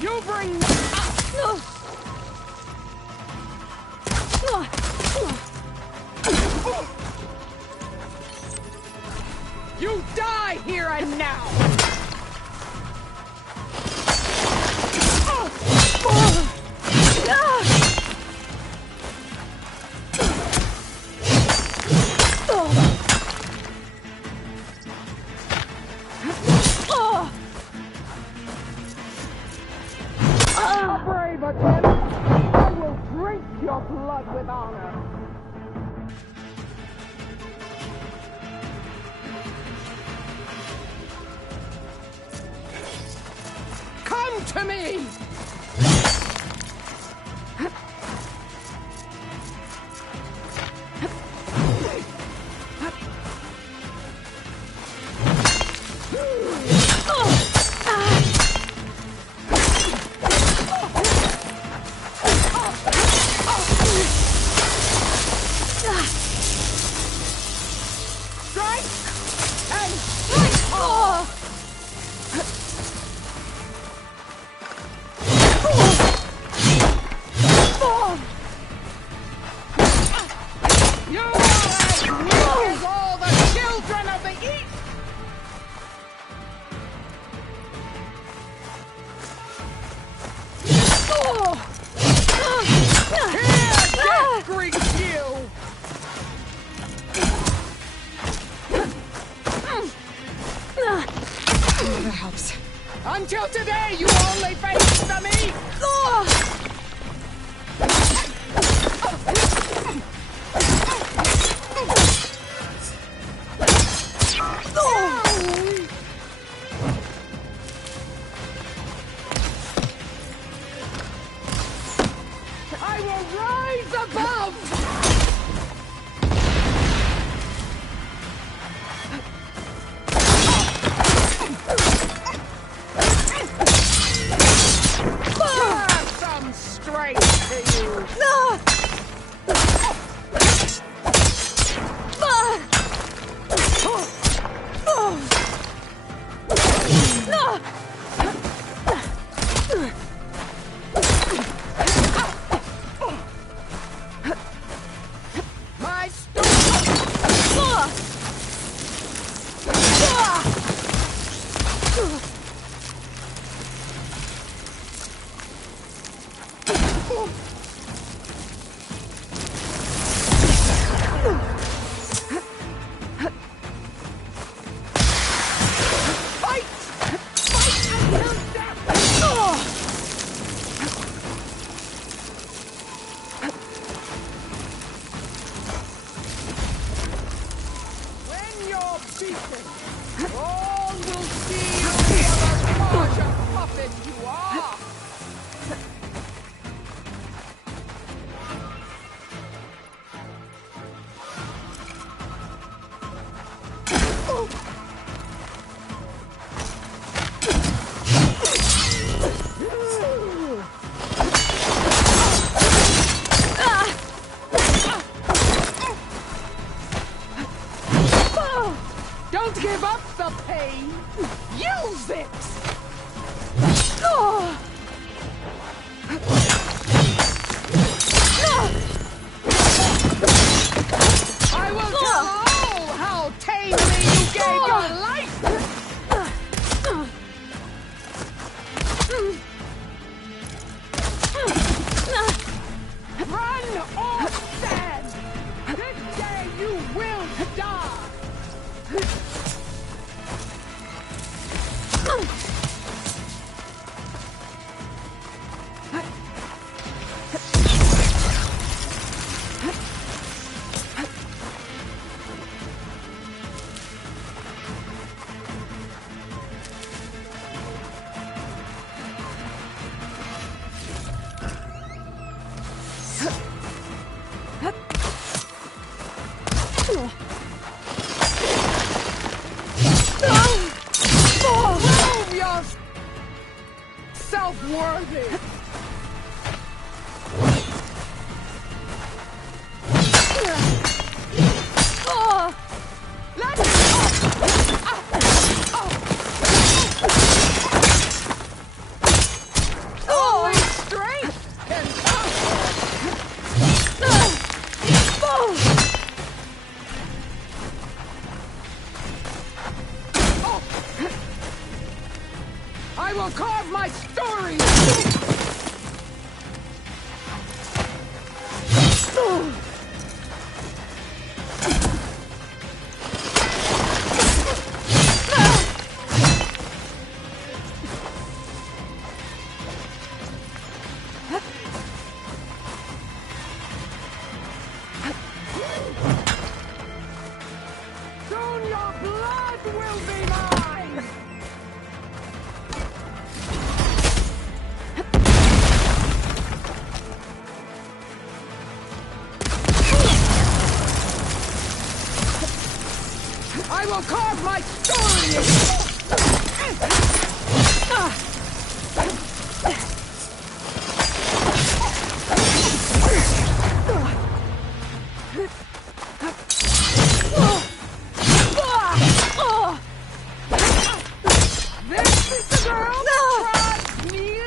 You bring You die here and now! Brave attempt! I will drink your blood with honor! Come to me! Helps. Until today, you only faced the me! give up the pain! Use it! I will tell all how tamely you gave your life! Run or stand! This day you will die! Prove yourself worthy! Only strength can I will carve my story! Soon your blood will be mine! I will carve my story! This is the girl that tried me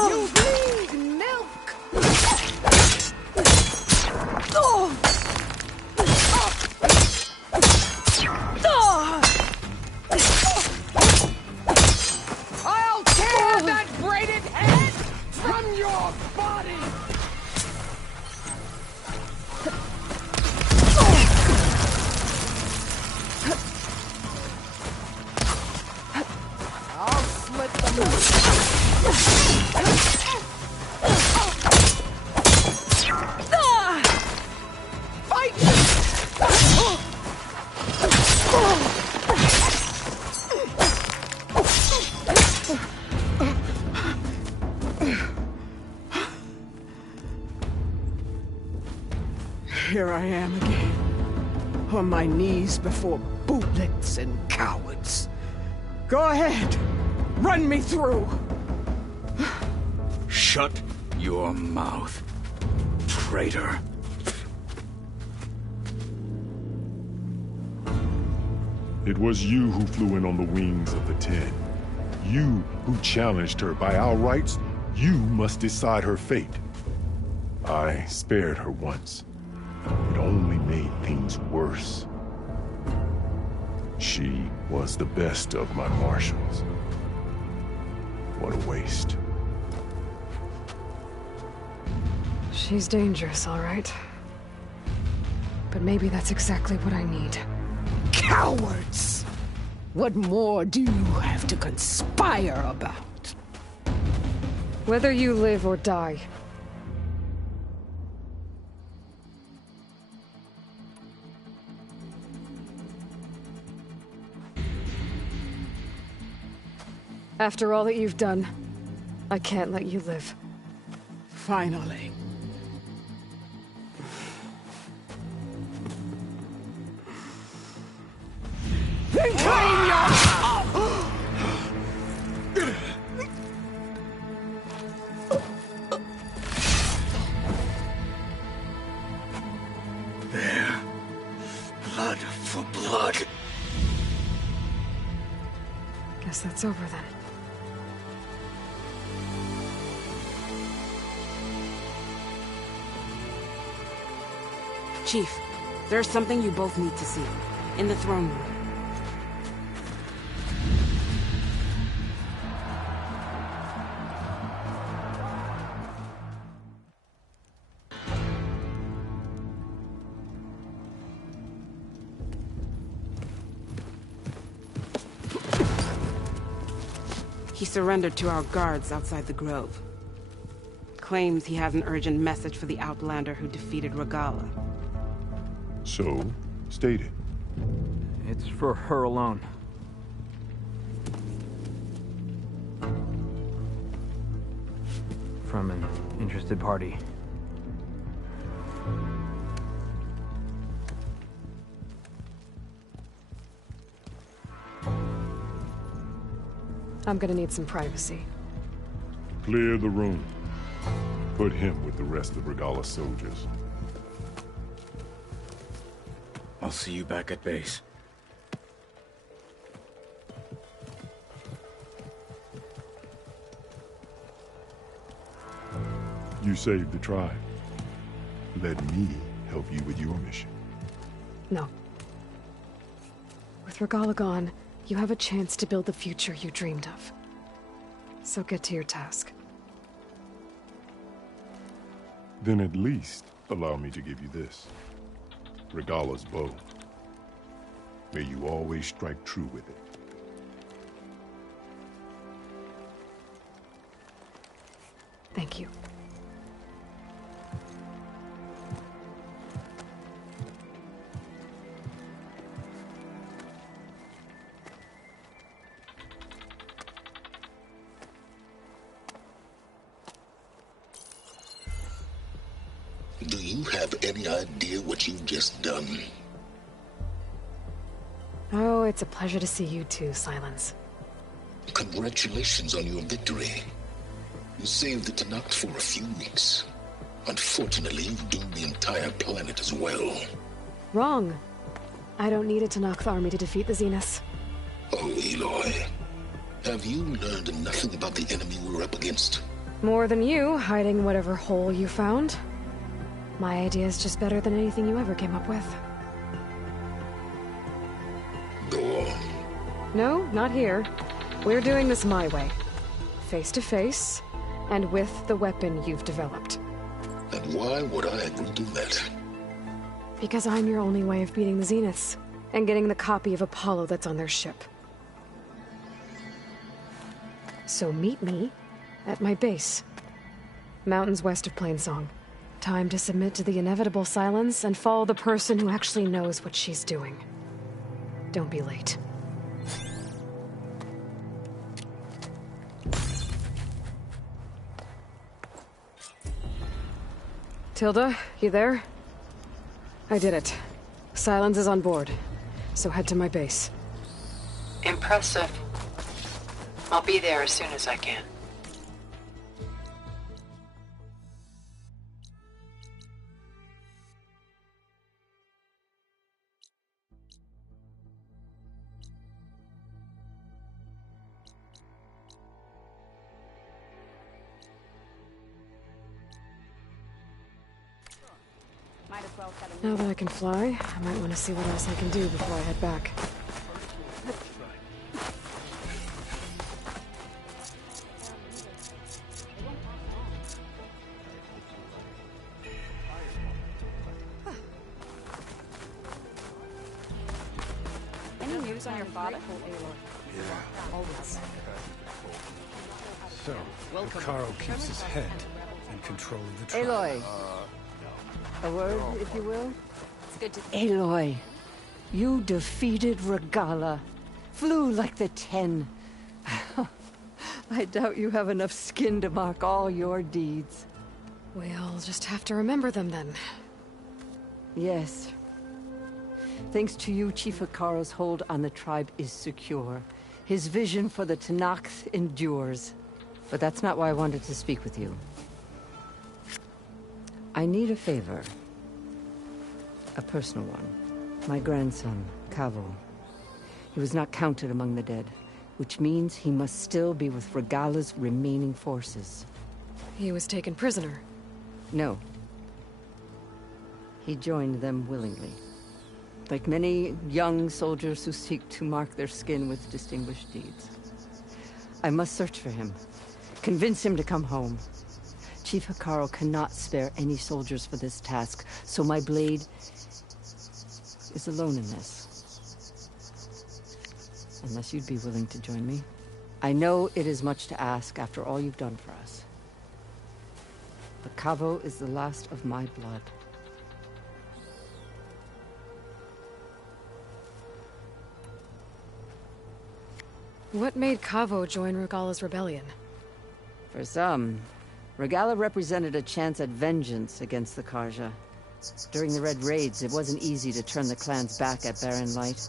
You bleed milk! I'll tear that braided head from your body! I'll slit the Fight! Here I am again, on my knees before bootlets and cowards. Go ahead, run me through. Shut your mouth, traitor. It was you who flew in on the wings of the 10. You who challenged her. By our rights, you must decide her fate. I spared her once. It only made things worse. She was the best of my marshals. What a waste. She's dangerous, all right. But maybe that's exactly what I need. Cowards! What more do you have to conspire about? Whether you live or die. After all that you've done, I can't let you live. Finally. Then claim your... Guess that's over then. Chief, there's something you both need to see. In the throne room. He surrendered to our guards outside the grove. Claims he has an urgent message for the Outlander who defeated Regala. So, state it. It's for her alone. From an interested party. I'm gonna need some privacy. Clear the room. Put him with the rest of Regala's soldiers. I'll see you back at base. You saved the tribe. Let me help you with your mission. No. With Regala gone, you have a chance to build the future you dreamed of. So get to your task. Then at least allow me to give you this. Regala's bow. May you always strike true with it. Thank you. Do you have any idea what you've just done? Oh, it's a pleasure to see you too, Silence. Congratulations on your victory. You saved the Tenakth for a few weeks. Unfortunately, you've doomed the entire planet as well. Wrong. I don't need a Tenakth army to defeat the Zeniths. Oh, Aloy. Have you learned nothing about the enemy we're up against? More than you, hiding whatever hole you found. My idea is just better than anything you ever came up with. Go on. No, not here. We're doing this my way. Face to face, and with the weapon you've developed. And why would I agree to that? Because I'm your only way of beating the Zeniths, and getting the copy of Apollo that's on their ship. So meet me at my base. Mountains west of Plainsong. Time to submit to the inevitable silence and follow the person who actually knows what she's doing. Don't be late. Tilda, you there? I did it. Silence is on board, so head to my base. Impressive. I'll be there as soon as I can. Now that I can fly, I might want to see what else I can do before I head back. Any news on your father? Yeah. Always. So, Hekarro keeps his head in control of the tribe. Aloy. A word, if you will? It's good to... Aloy, you defeated Regala. Flew like the 10. I doubt you have enough skin to mark all your deeds. We'll just have to remember them then. Yes. Thanks to you, Chief Hekarro's hold on the tribe is secure. His vision for the Tenakth endures. But that's not why I wanted to speak with you. I need a favor. A personal one. My grandson, Kavo. He was not counted among the dead. which means he must still be with Regala's remaining forces. He was taken prisoner. No. He joined them willingly. Like many young soldiers who seek to mark their skin with distinguished deeds. I must search for him. Convince him to come home. Chief Hikaru cannot spare any soldiers for this task, so my blade is alone in this. Unless you'd be willing to join me. I know it is much to ask after all you've done for us. But Kavo is the last of my blood. What made Kavo join Regala's rebellion? For some, Regala represented a chance at vengeance against the Karja. During the Red Raids, it wasn't easy to turn the clan's back at Barren Light.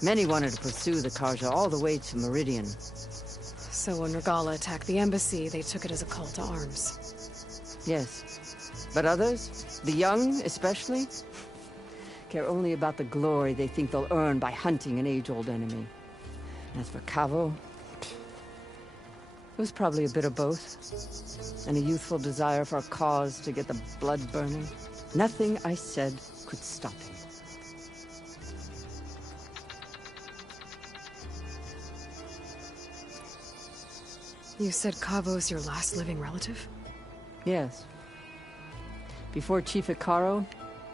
Many wanted to pursue the Karja all the way to Meridian. So when Regala attacked the embassy, they took it as a call to arms. Yes. But others, the young especially, care only about the glory they think they'll earn by hunting an age-old enemy. As for Kavo, it was probably a bit of both. And a youthful desire for a cause to get the blood burning. Nothing I said could stop him. You said Kavo's your last living relative? Yes. Before Chief Hikaru,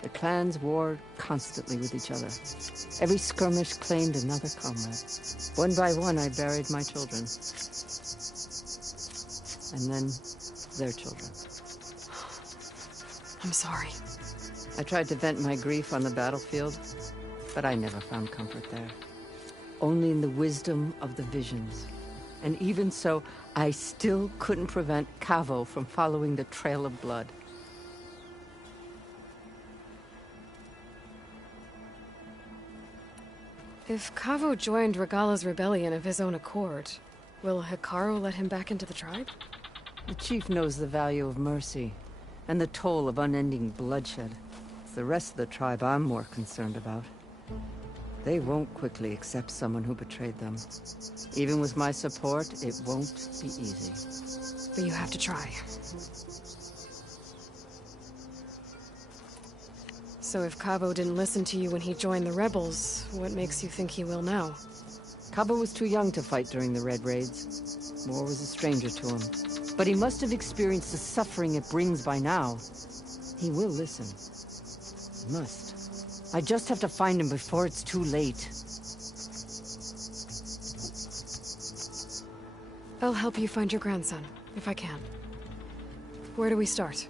the clans warred constantly with each other. Every skirmish claimed another comrade. One by one, I buried my children. And then, their children. I'm sorry. I tried to vent my grief on the battlefield, but I never found comfort there. Only in the wisdom of the visions. And even so, I still couldn't prevent Kavo from following the trail of blood. If Kavo joined Regala's rebellion of his own accord, will Hikaru let him back into the tribe? The chief knows the value of mercy, and the toll of unending bloodshed. It's the rest of the tribe I'm more concerned about. They won't quickly accept someone who betrayed them. Even with my support, it won't be easy. But you have to try. So if Kavo didn't listen to you when he joined the rebels, what makes you think he will now? Kavo was too young to fight during the Red Raids. War was a stranger to him. But he must have experienced the suffering it brings by now. He will listen. He must. I just have to find him before it's too late. I'll help you find your grandson, if I can. Where do we start?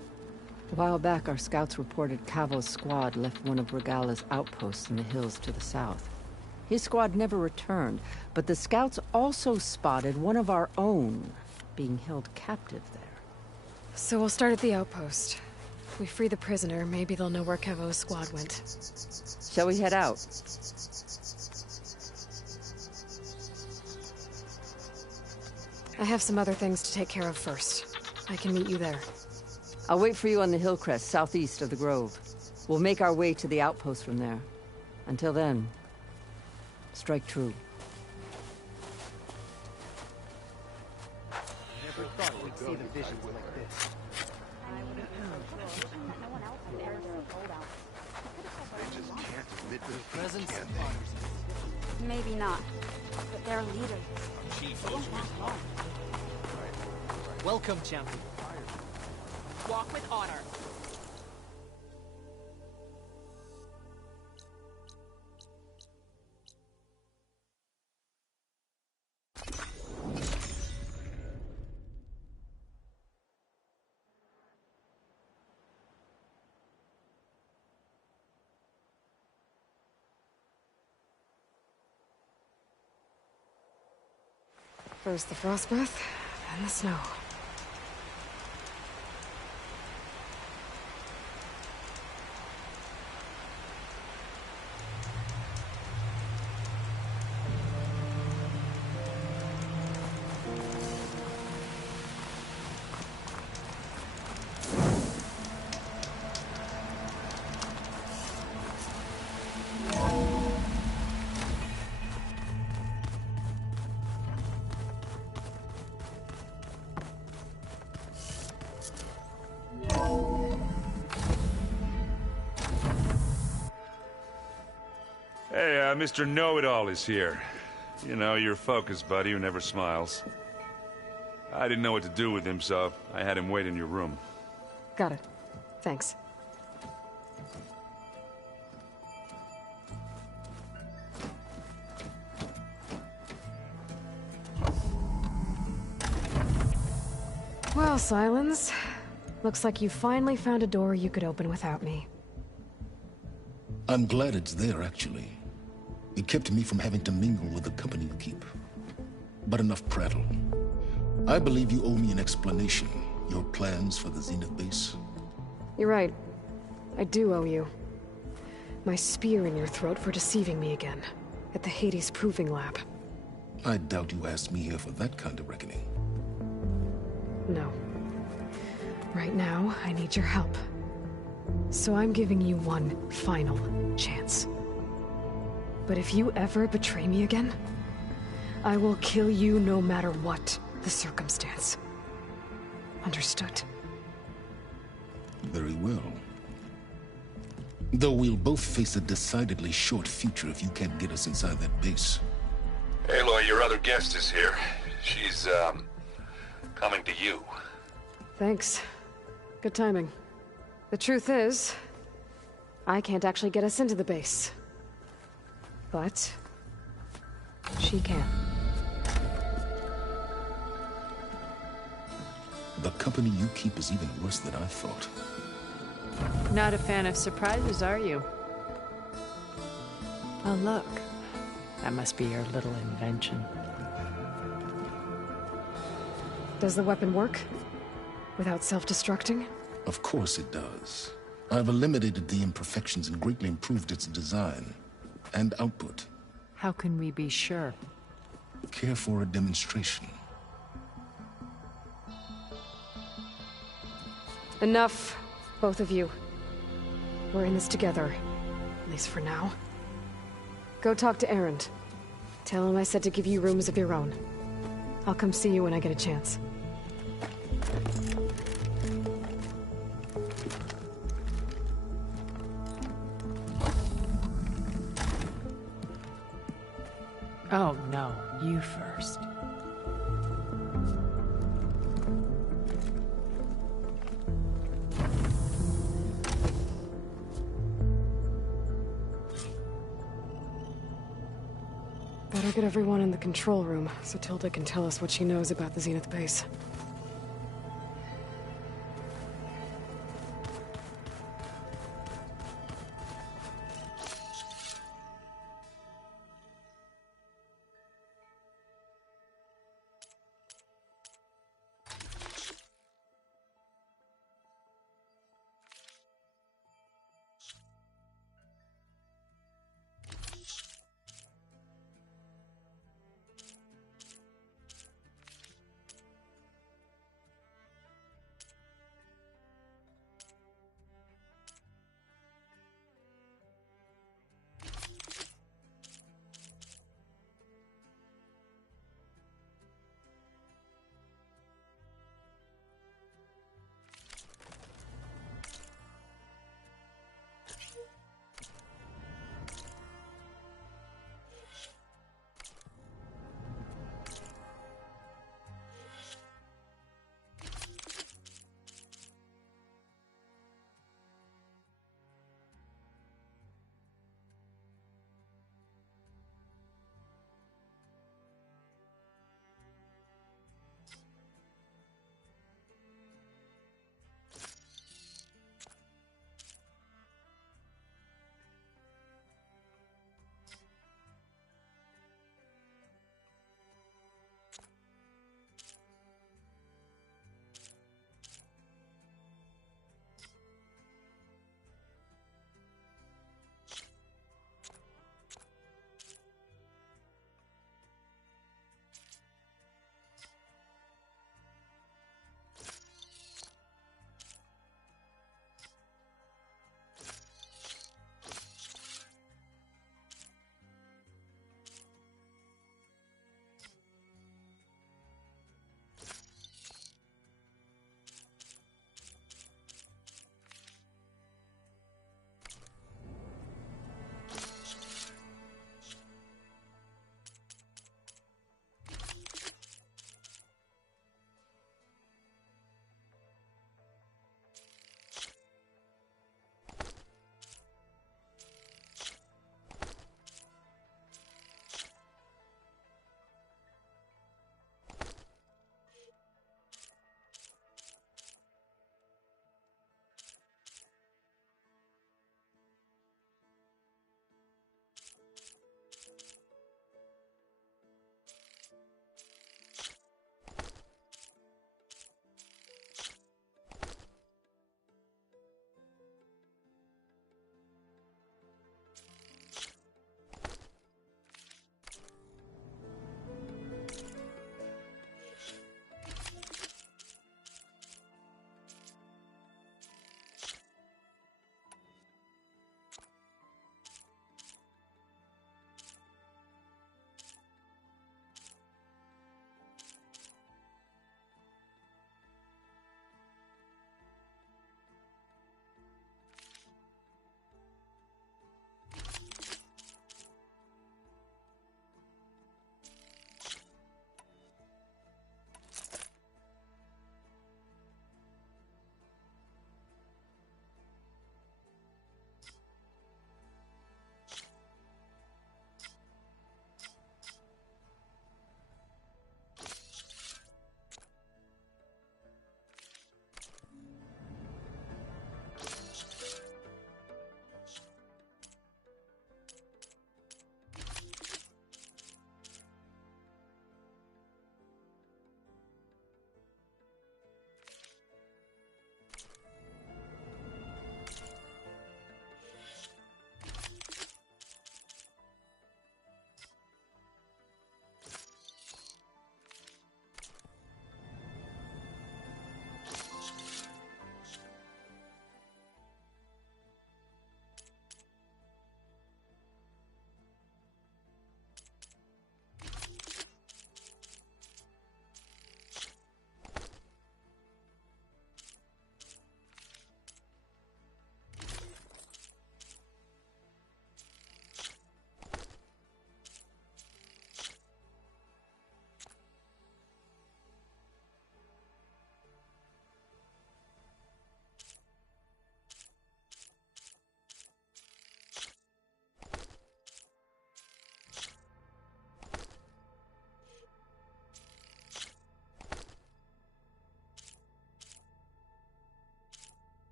A while back, our scouts reported Kavo's squad left one of Regala's outposts in the hills to the south. His squad never returned, but the scouts also spotted one of our own being held captive there. So we'll start at the outpost. If we free the prisoner, maybe they'll know where Kavo's squad went. Shall we head out? I have some other things to take care of first. I can meet you there. I'll wait for you on the hill crest southeast of the grove. We'll make our way to the outpost from there. Until then, strike true. Never thought we'd see the visions like this. They just can't admit defeat, Presence can honors. Maybe not, but their leader. Welcome, champion. Walk with honor. First the frost breath, then the snow. Mr. Know-It-All is here. You know, your focus buddy who never smiles. I didn't know what to do with him, so I had him wait in your room. Got it. Thanks. Well, Silence. Looks like you finally found a door you could open without me. I'm glad it's there, actually. It kept me from having to mingle with the company you keep. But enough prattle. I believe you owe me an explanation. Your plans for the Zenith base. You're right. I do owe you. My spear in your throat for deceiving me again. At the Hades Proving Lab. I doubt you asked me here for that kind of reckoning. No. Right now, I need your help. So I'm giving you one final chance. But if you ever betray me again, I will kill you no matter what the circumstance. Understood? Very well. Though we'll both face a decidedly short future if you can't get us inside that base. Aloy, your other guest is here. She's, coming to you. Thanks. Good timing. The truth is, I can't actually get us into the base. But she can. The company you keep is even worse than I thought. Not a fan of surprises, are you? Oh, look. That must be your little invention. Does the weapon work? Without self-destructing? Of course it does. I've eliminated the imperfections and greatly improved its design and output. How can we be sure? Care for a demonstration? Enough, both of you. We're in this together, at least for now. Go talk to Erend. Tell him I said to give you rooms of your own. I'll come see you when I get a chance. Oh, no. You first. Better get everyone in the control room, so Tilda can tell us what she knows about the Zenith base.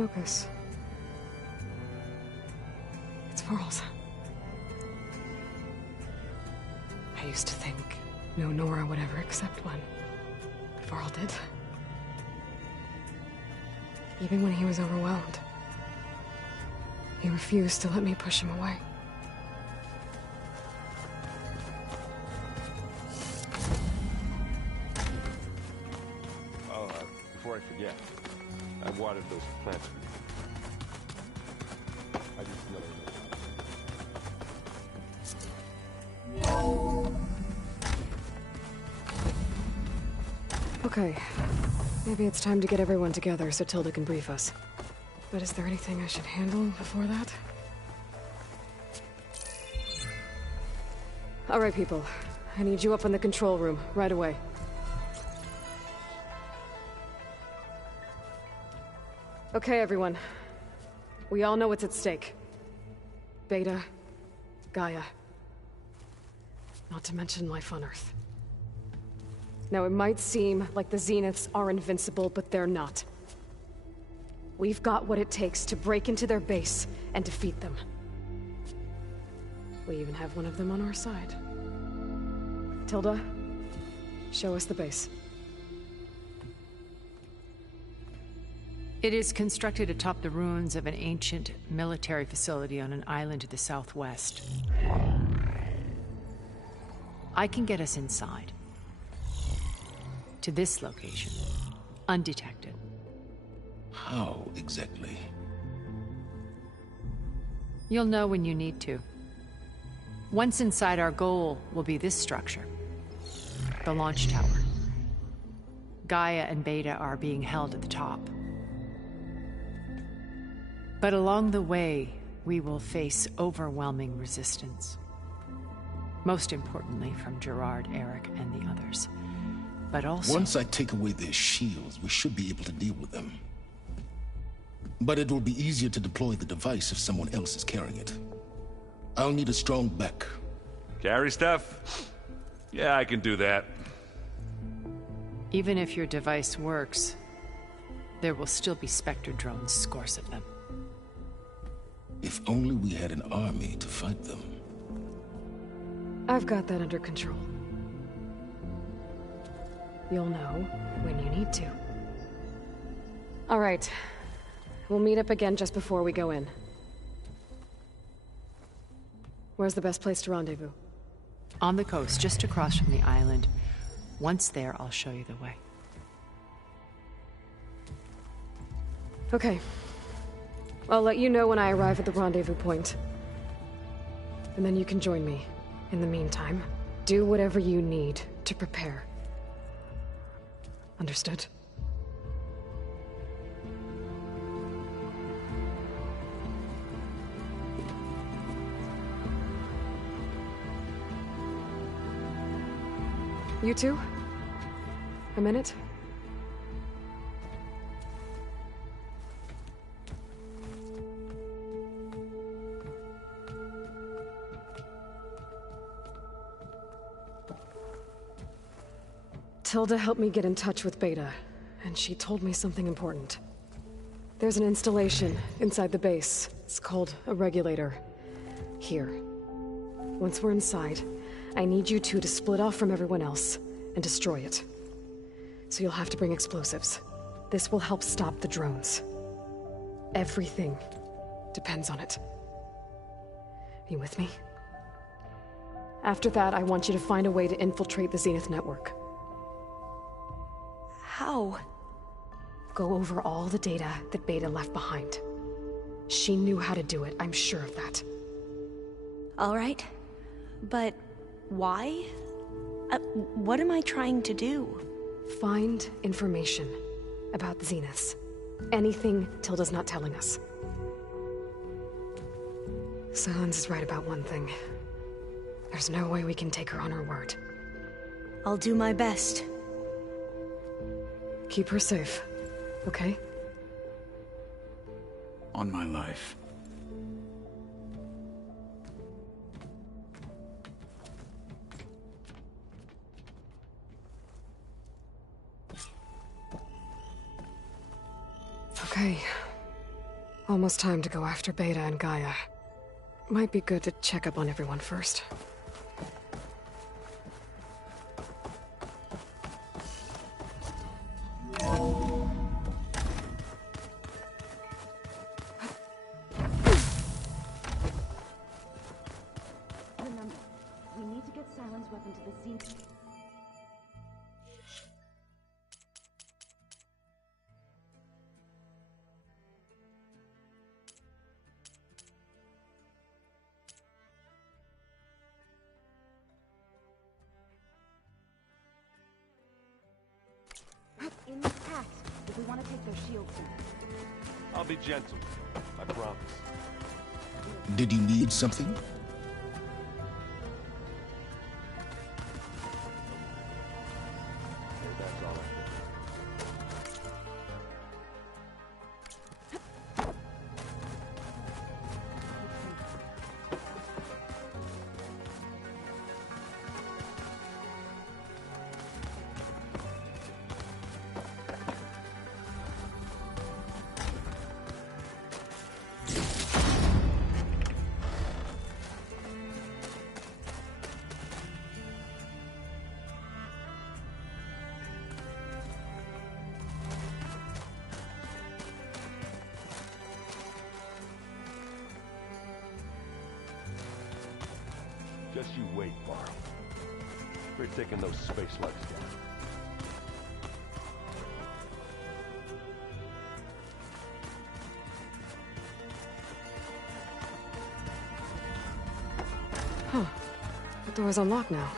focus. It's Varl's. I used to think no Nora would ever accept one. But Varl did. Even when he was overwhelmed. He refused to let me push him away. Oh, before I forget, I watered those plants for you. I just know Okay. Maybe it's time to get everyone together so Tilda can brief us. But is there anything I should handle before that? All right, people. I need you up in the control room, right away. Okay, everyone. We all know what's at stake. Beta, Gaia. Not to mention life on Earth. Now, it might seem like the Zeniths are invincible, but they're not. We've got what it takes to break into their base and defeat them. We even have one of them on our side. Tilda, show us the base. It is constructed atop the ruins of an ancient military facility on an island to the southwest. I can get us inside. To this location, undetected. How exactly? You'll know when you need to. Once inside, our goal will be this structure. The launch tower. Gaia and Beta are being held at the top. But along the way, we will face overwhelming resistance. Most importantly from Gerard, Eric, and the others. But also... Once I take away their shields, we should be able to deal with them. But it will be easier to deploy the device if someone else is carrying it. I'll need a strong back. Carry stuff? Yeah, I can do that. Even if your device works, there will still be Spectre drones, scores of them. If only we had an army to fight them. I've got that under control. You'll know when you need to. All right. We'll meet up again just before we go in. Where's the best place to rendezvous? On the coast, just across from the island. Once there, I'll show you the way. Okay. I'll let you know when I arrive at the rendezvous point. And then you can join me. In the meantime, do whatever you need to prepare. Understood? You two? A minute? Tilda helped me get in touch with Beta, and she told me something important. There's an installation inside the base. It's called a regulator. Here. Once we're inside, I need you two to split off from everyone else and destroy it. So you'll have to bring explosives. This will help stop the drones. Everything depends on it. Are you with me? After that, I want you to find a way to infiltrate the Zenith network. How? Go over all the data that Beta left behind. She knew how to do it, I'm sure of that. All right. But why? What am I trying to do? Find information about the Zeniths. Anything Tilda's not telling us. Silence is right about one thing. There's no way we can take her on her word. I'll do my best. Keep her safe, okay? On my life. Okay. Almost time to go after Beta and Gaia. Might be good to check up on everyone first. Remember, we need to get Silen's weapon to the Zenith. In this pact, if we want to take their shields down. I'll be gentle. I promise. Did you need something? That's all I Just you wait, Varl. We're taking those space slugs down. Huh. The door's unlocked now.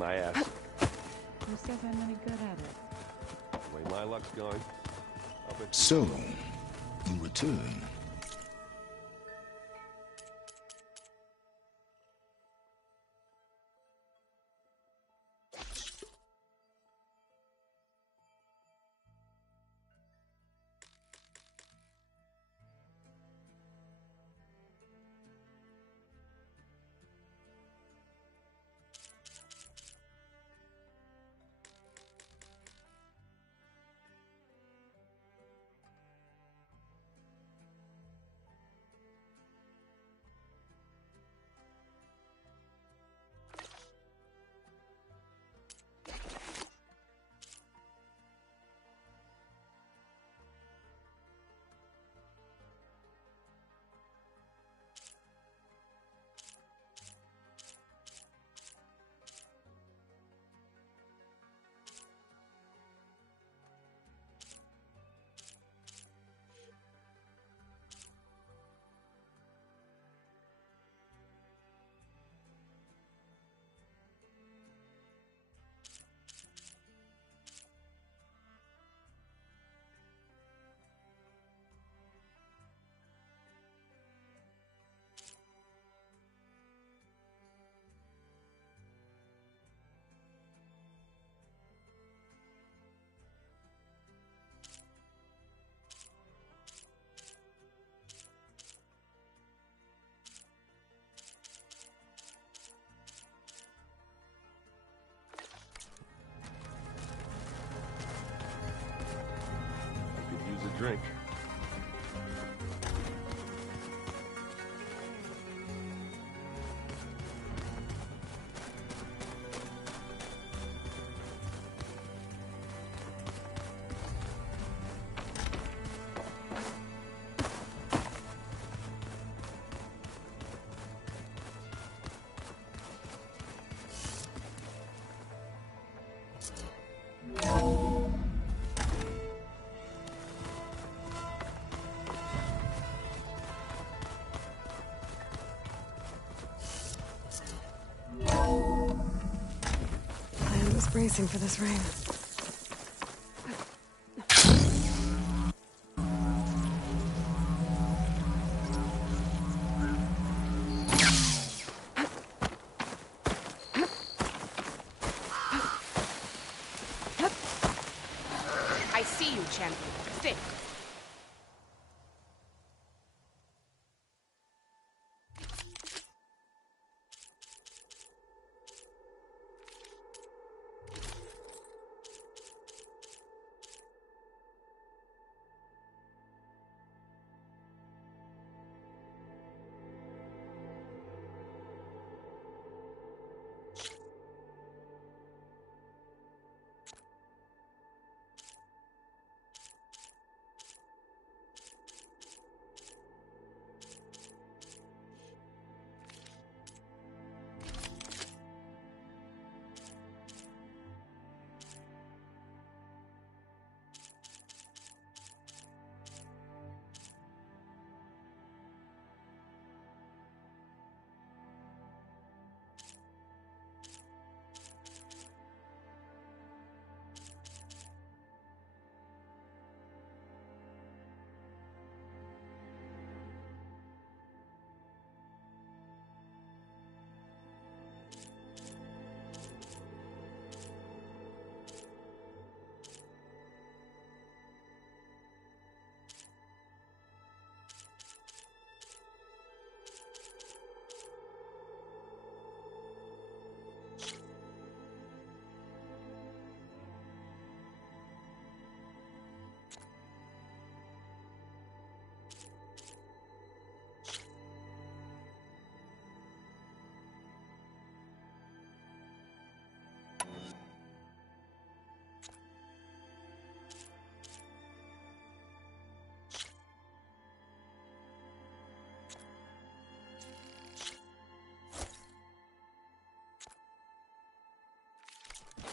my ass. Who says I'm any good at it? The way my luck's going. I'll bet you- So, you return. Use a drink. I was bracing for this rain. I see you, champion. Stay.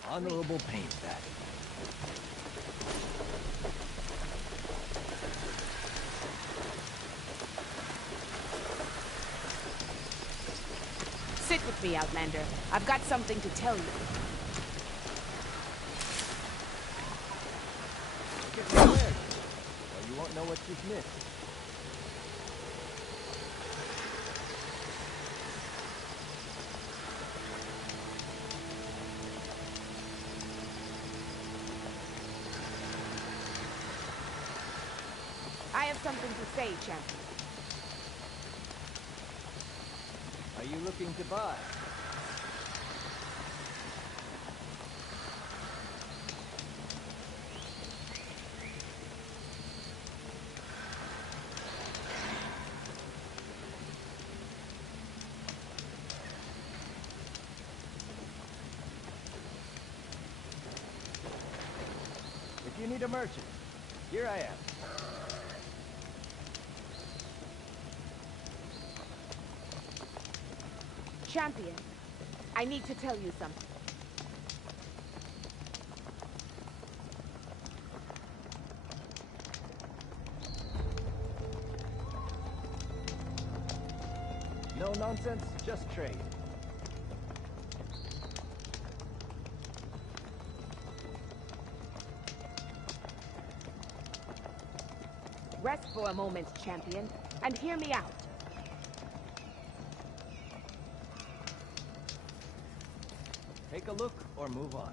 Honorable paint back. Sit with with me, Outlander. I've got something to tell you. Get prepared, or you won't know what you've missed. I have something to say, champion. Are you looking to buy? If you need a merchant, here I am. Champion, I need to tell you something. No nonsense, just trade. Rest for a moment, champion, and hear me out. Take a look or move on.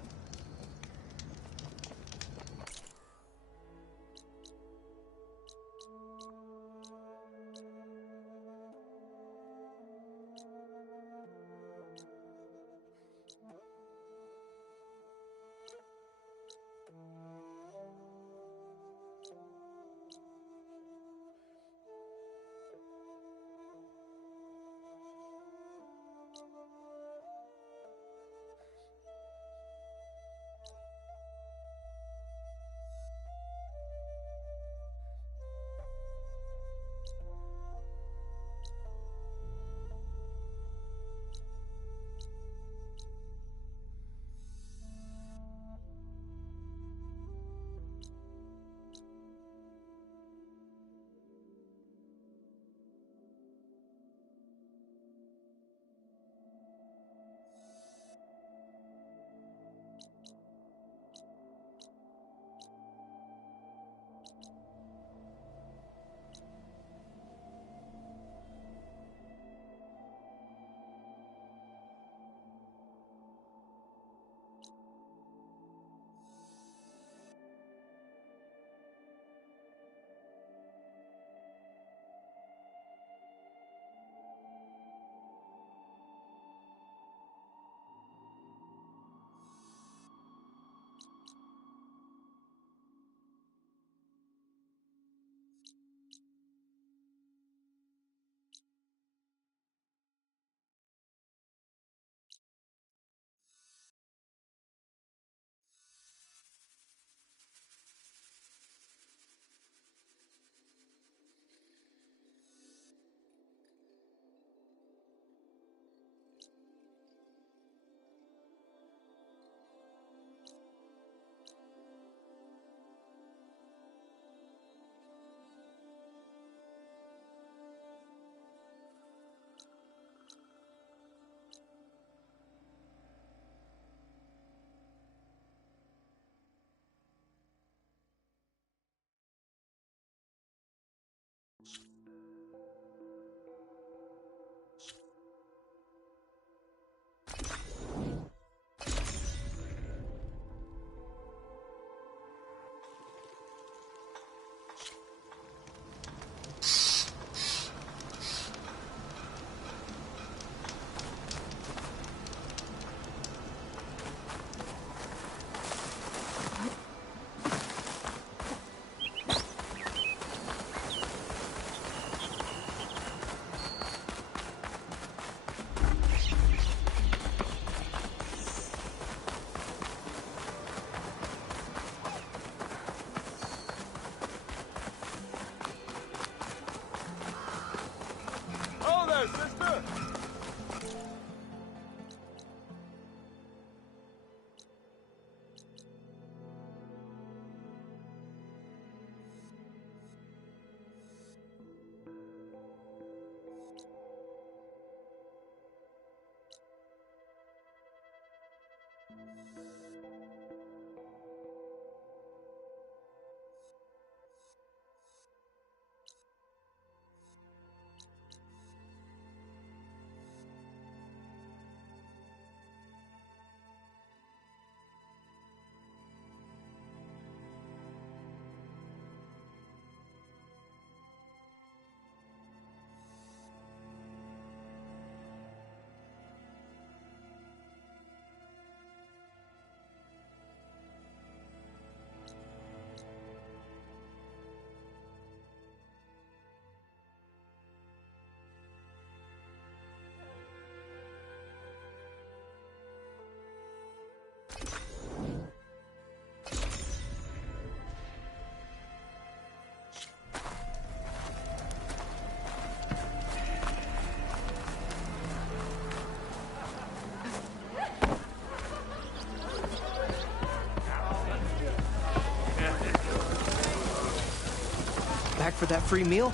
back for that free meal?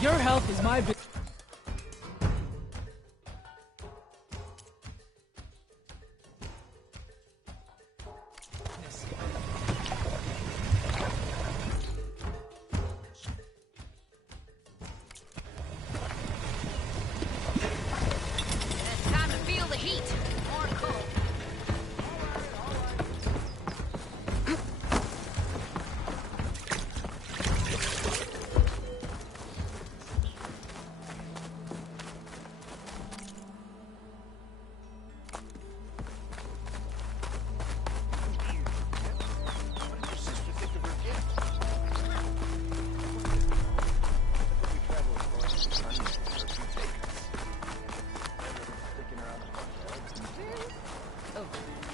Your health is my business. Time to feel the heat. More cold.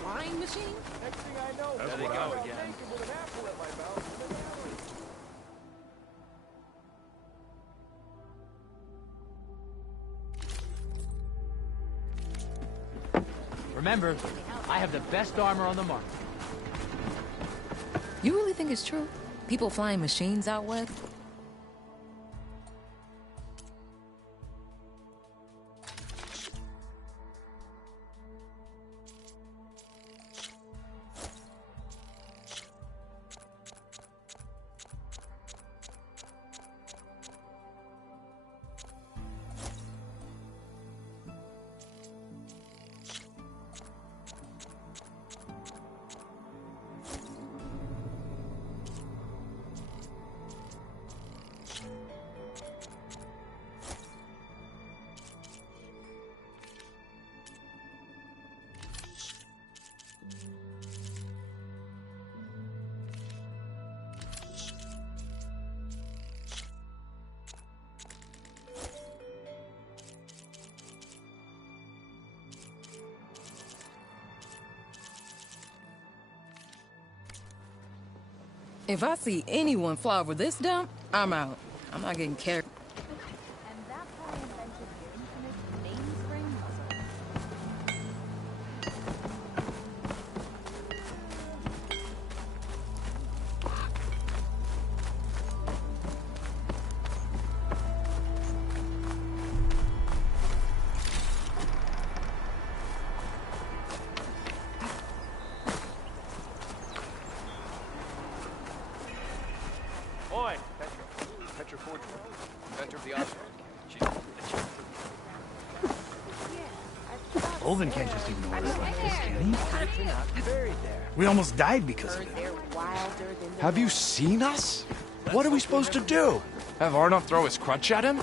Flying machine? Next thing I know, There they go again. with an apple in my mouth. Remember, I have the best armor on the market. You really think it's true? People flying machines out west? If I see anyone fly over this dump, I'm out. I'm not getting carried. Oi, Petra Forgery, inventor of the Oscar. Olvin can't just ignore us like this, can he? Buried there. We almost died because of it. Have you seen us? What are we supposed to do? Have Arnold throw his crutch at him?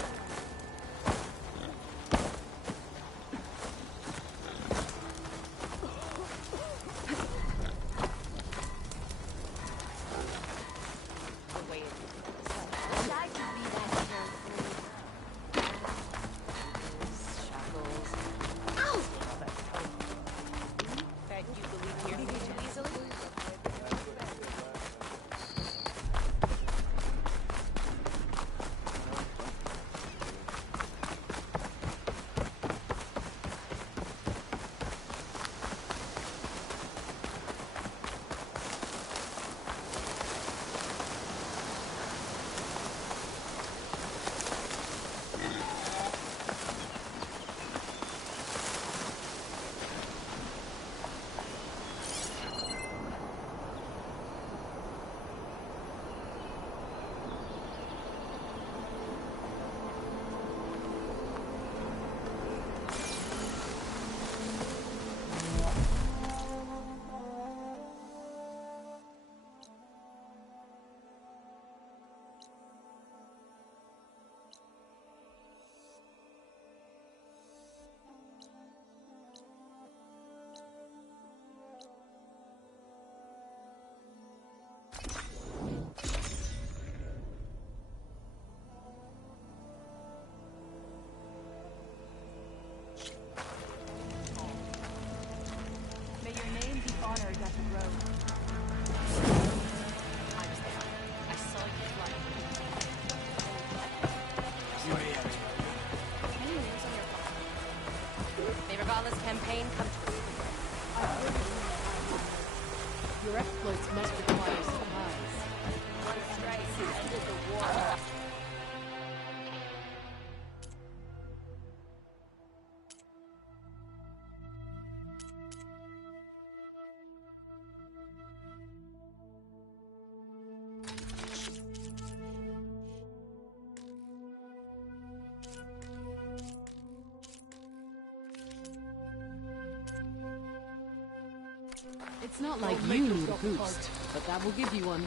It's not like you need a boost, but that will give you one.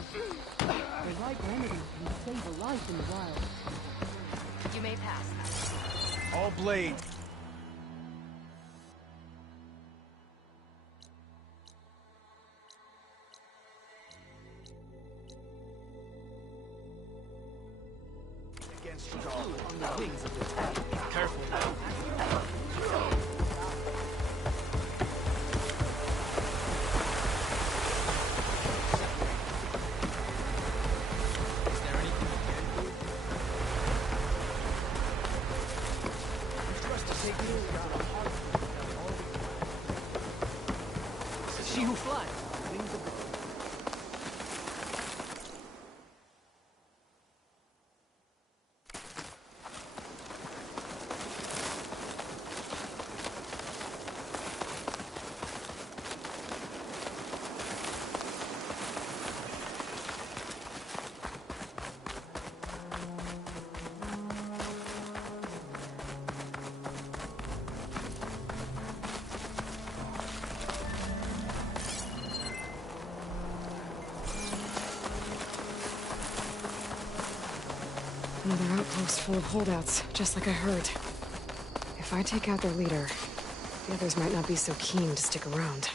The right remedy can save a life in the wild. You may pass. All blades. Against the dog on the wings of the tail. Careful now. She who flies. Another outpost full of holdouts, just like I heard. If I take out their leader, the others might not be so keen to stick around.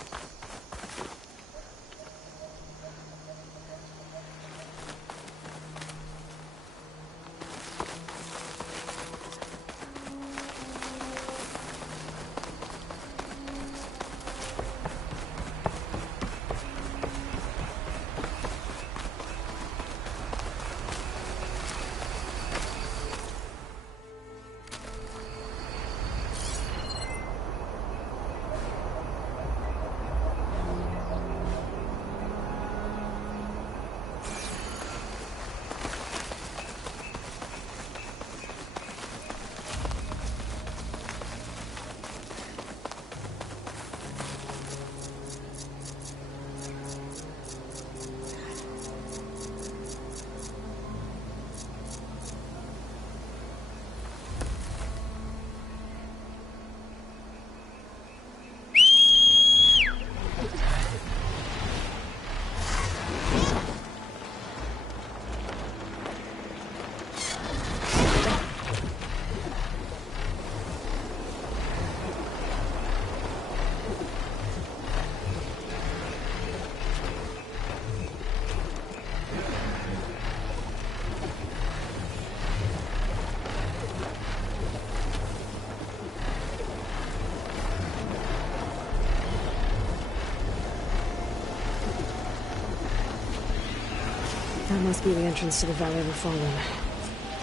That must be the entrance to the Valley of the Fallen.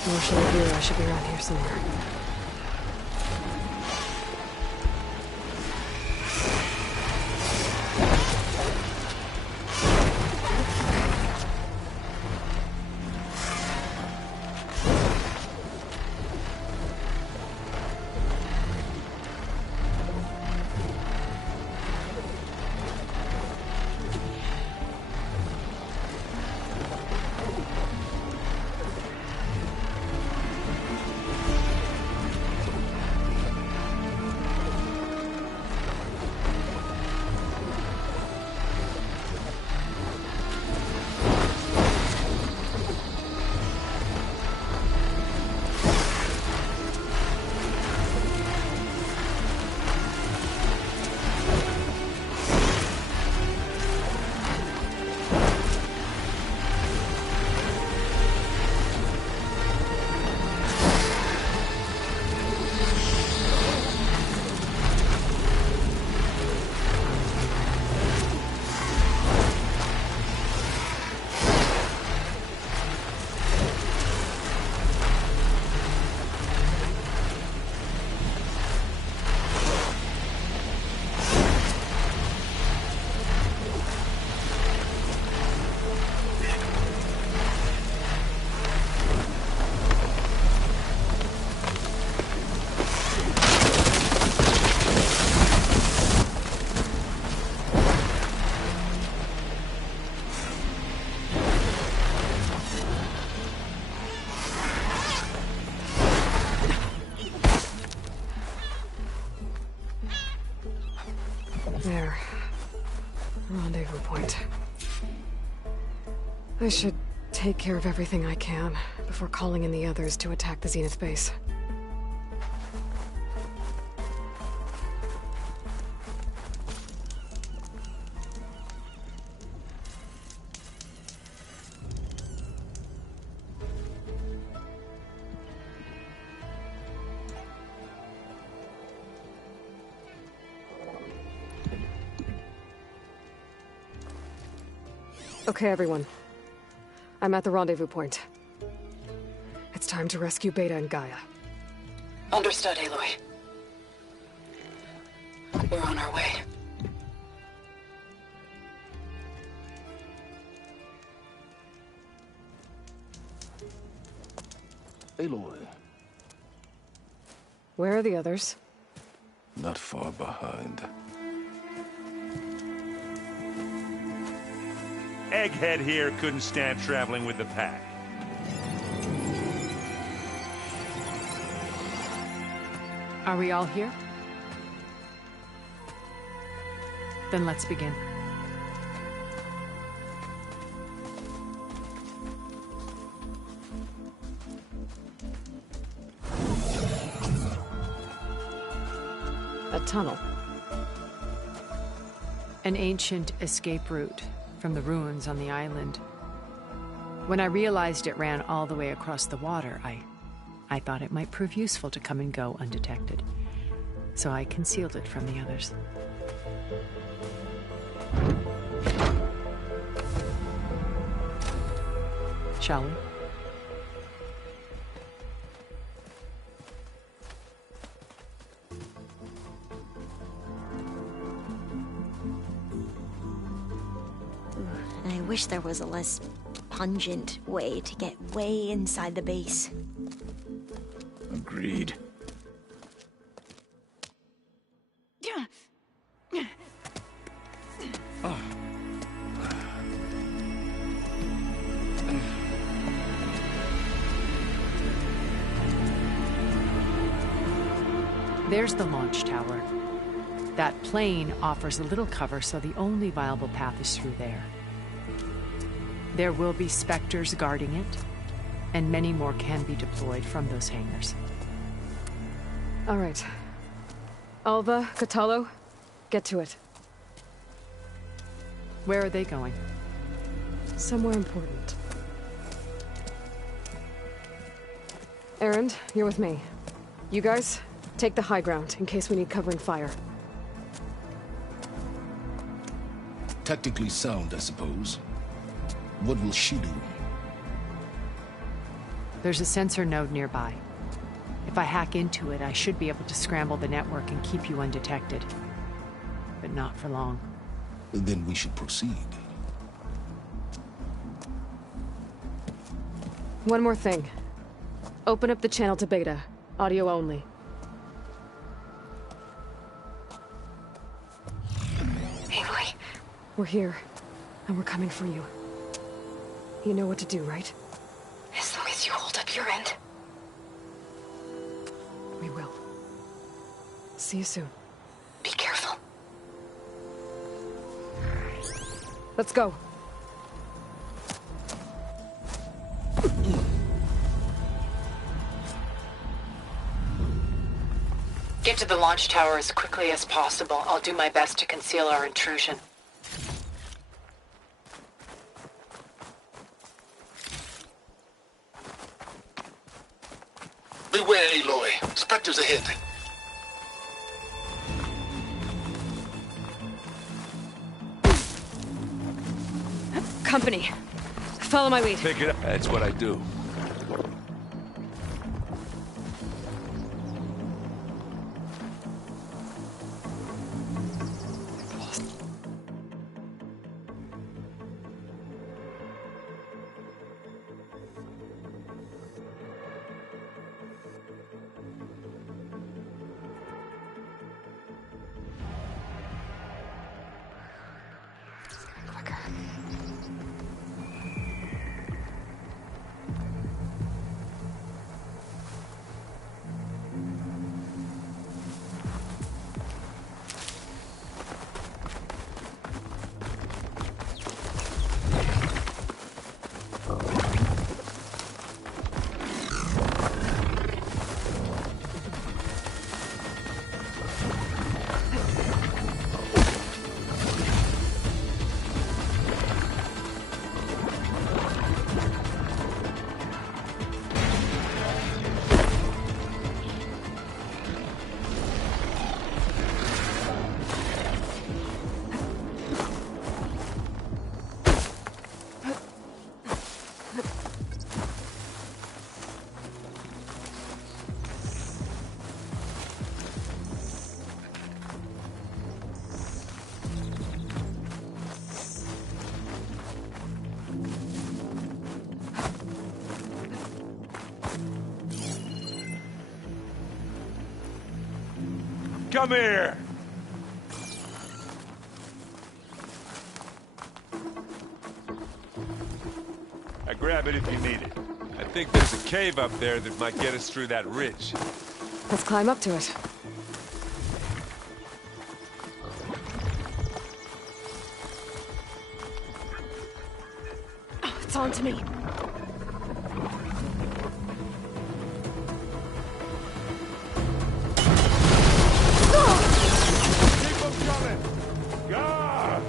Marshal Revere should be around here somewhere. I should take care of everything I can before calling in the others to attack the Zenith base. Okay, everyone. I'm at the rendezvous point. It's time to rescue Beta and Gaia. Understood, Aloy. We're on our way. Aloy. Where are the others? Not far behind. Egghead here couldn't stand traveling with the pack. Are we all here? Then let's begin. A tunnel. An ancient escape route from the ruins on the island. When I realized it ran all the way across the water, I thought it might prove useful to come and go undetected. So I concealed it from the others. Shall we? I wish there was a less pungent way to get way inside the base. Agreed. There's the launch tower. That plane offers a little cover, so the only viable path is through there. There will be Spectres guarding it, and many more can be deployed from those hangars. All right. Alva, Catalo, get to it. Where are they going? Somewhere important. Erend, you're with me. You guys, take the high ground in case we need covering fire. Tactically sound, I suppose. What will she do? There's a sensor node nearby. If I hack into it, I should be able to scramble the network and keep you undetected. But not for long. Then we should proceed. One more thing. Open up the channel to Beta. Audio only. Aloy. We're here, and we're coming for you. You know what to do, right? As long as you hold up your end. We will. See you soon. Be careful. Let's go. Get to the launch tower as quickly as possible. I'll do my best to conceal our intrusion. Beware, Aloy. Spectres ahead. Company. Follow my lead. Pick it up. That's what I do. Come here! Grab it if you need it. I think there's a cave up there that might get us through that ridge. Let's climb up to it. Oh, it's on to me. Keep them coming! God!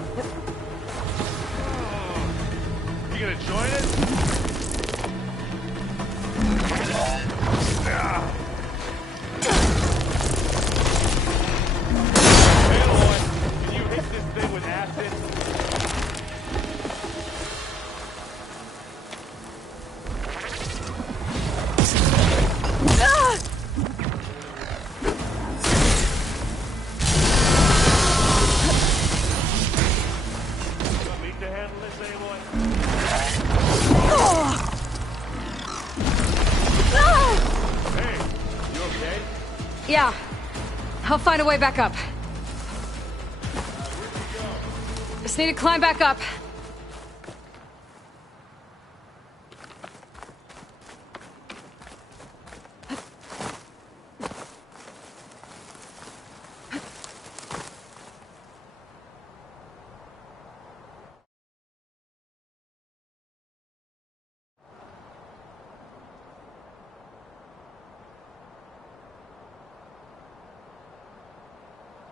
You gonna join us? Yeah. I'll find a way back up. Just need to climb back up.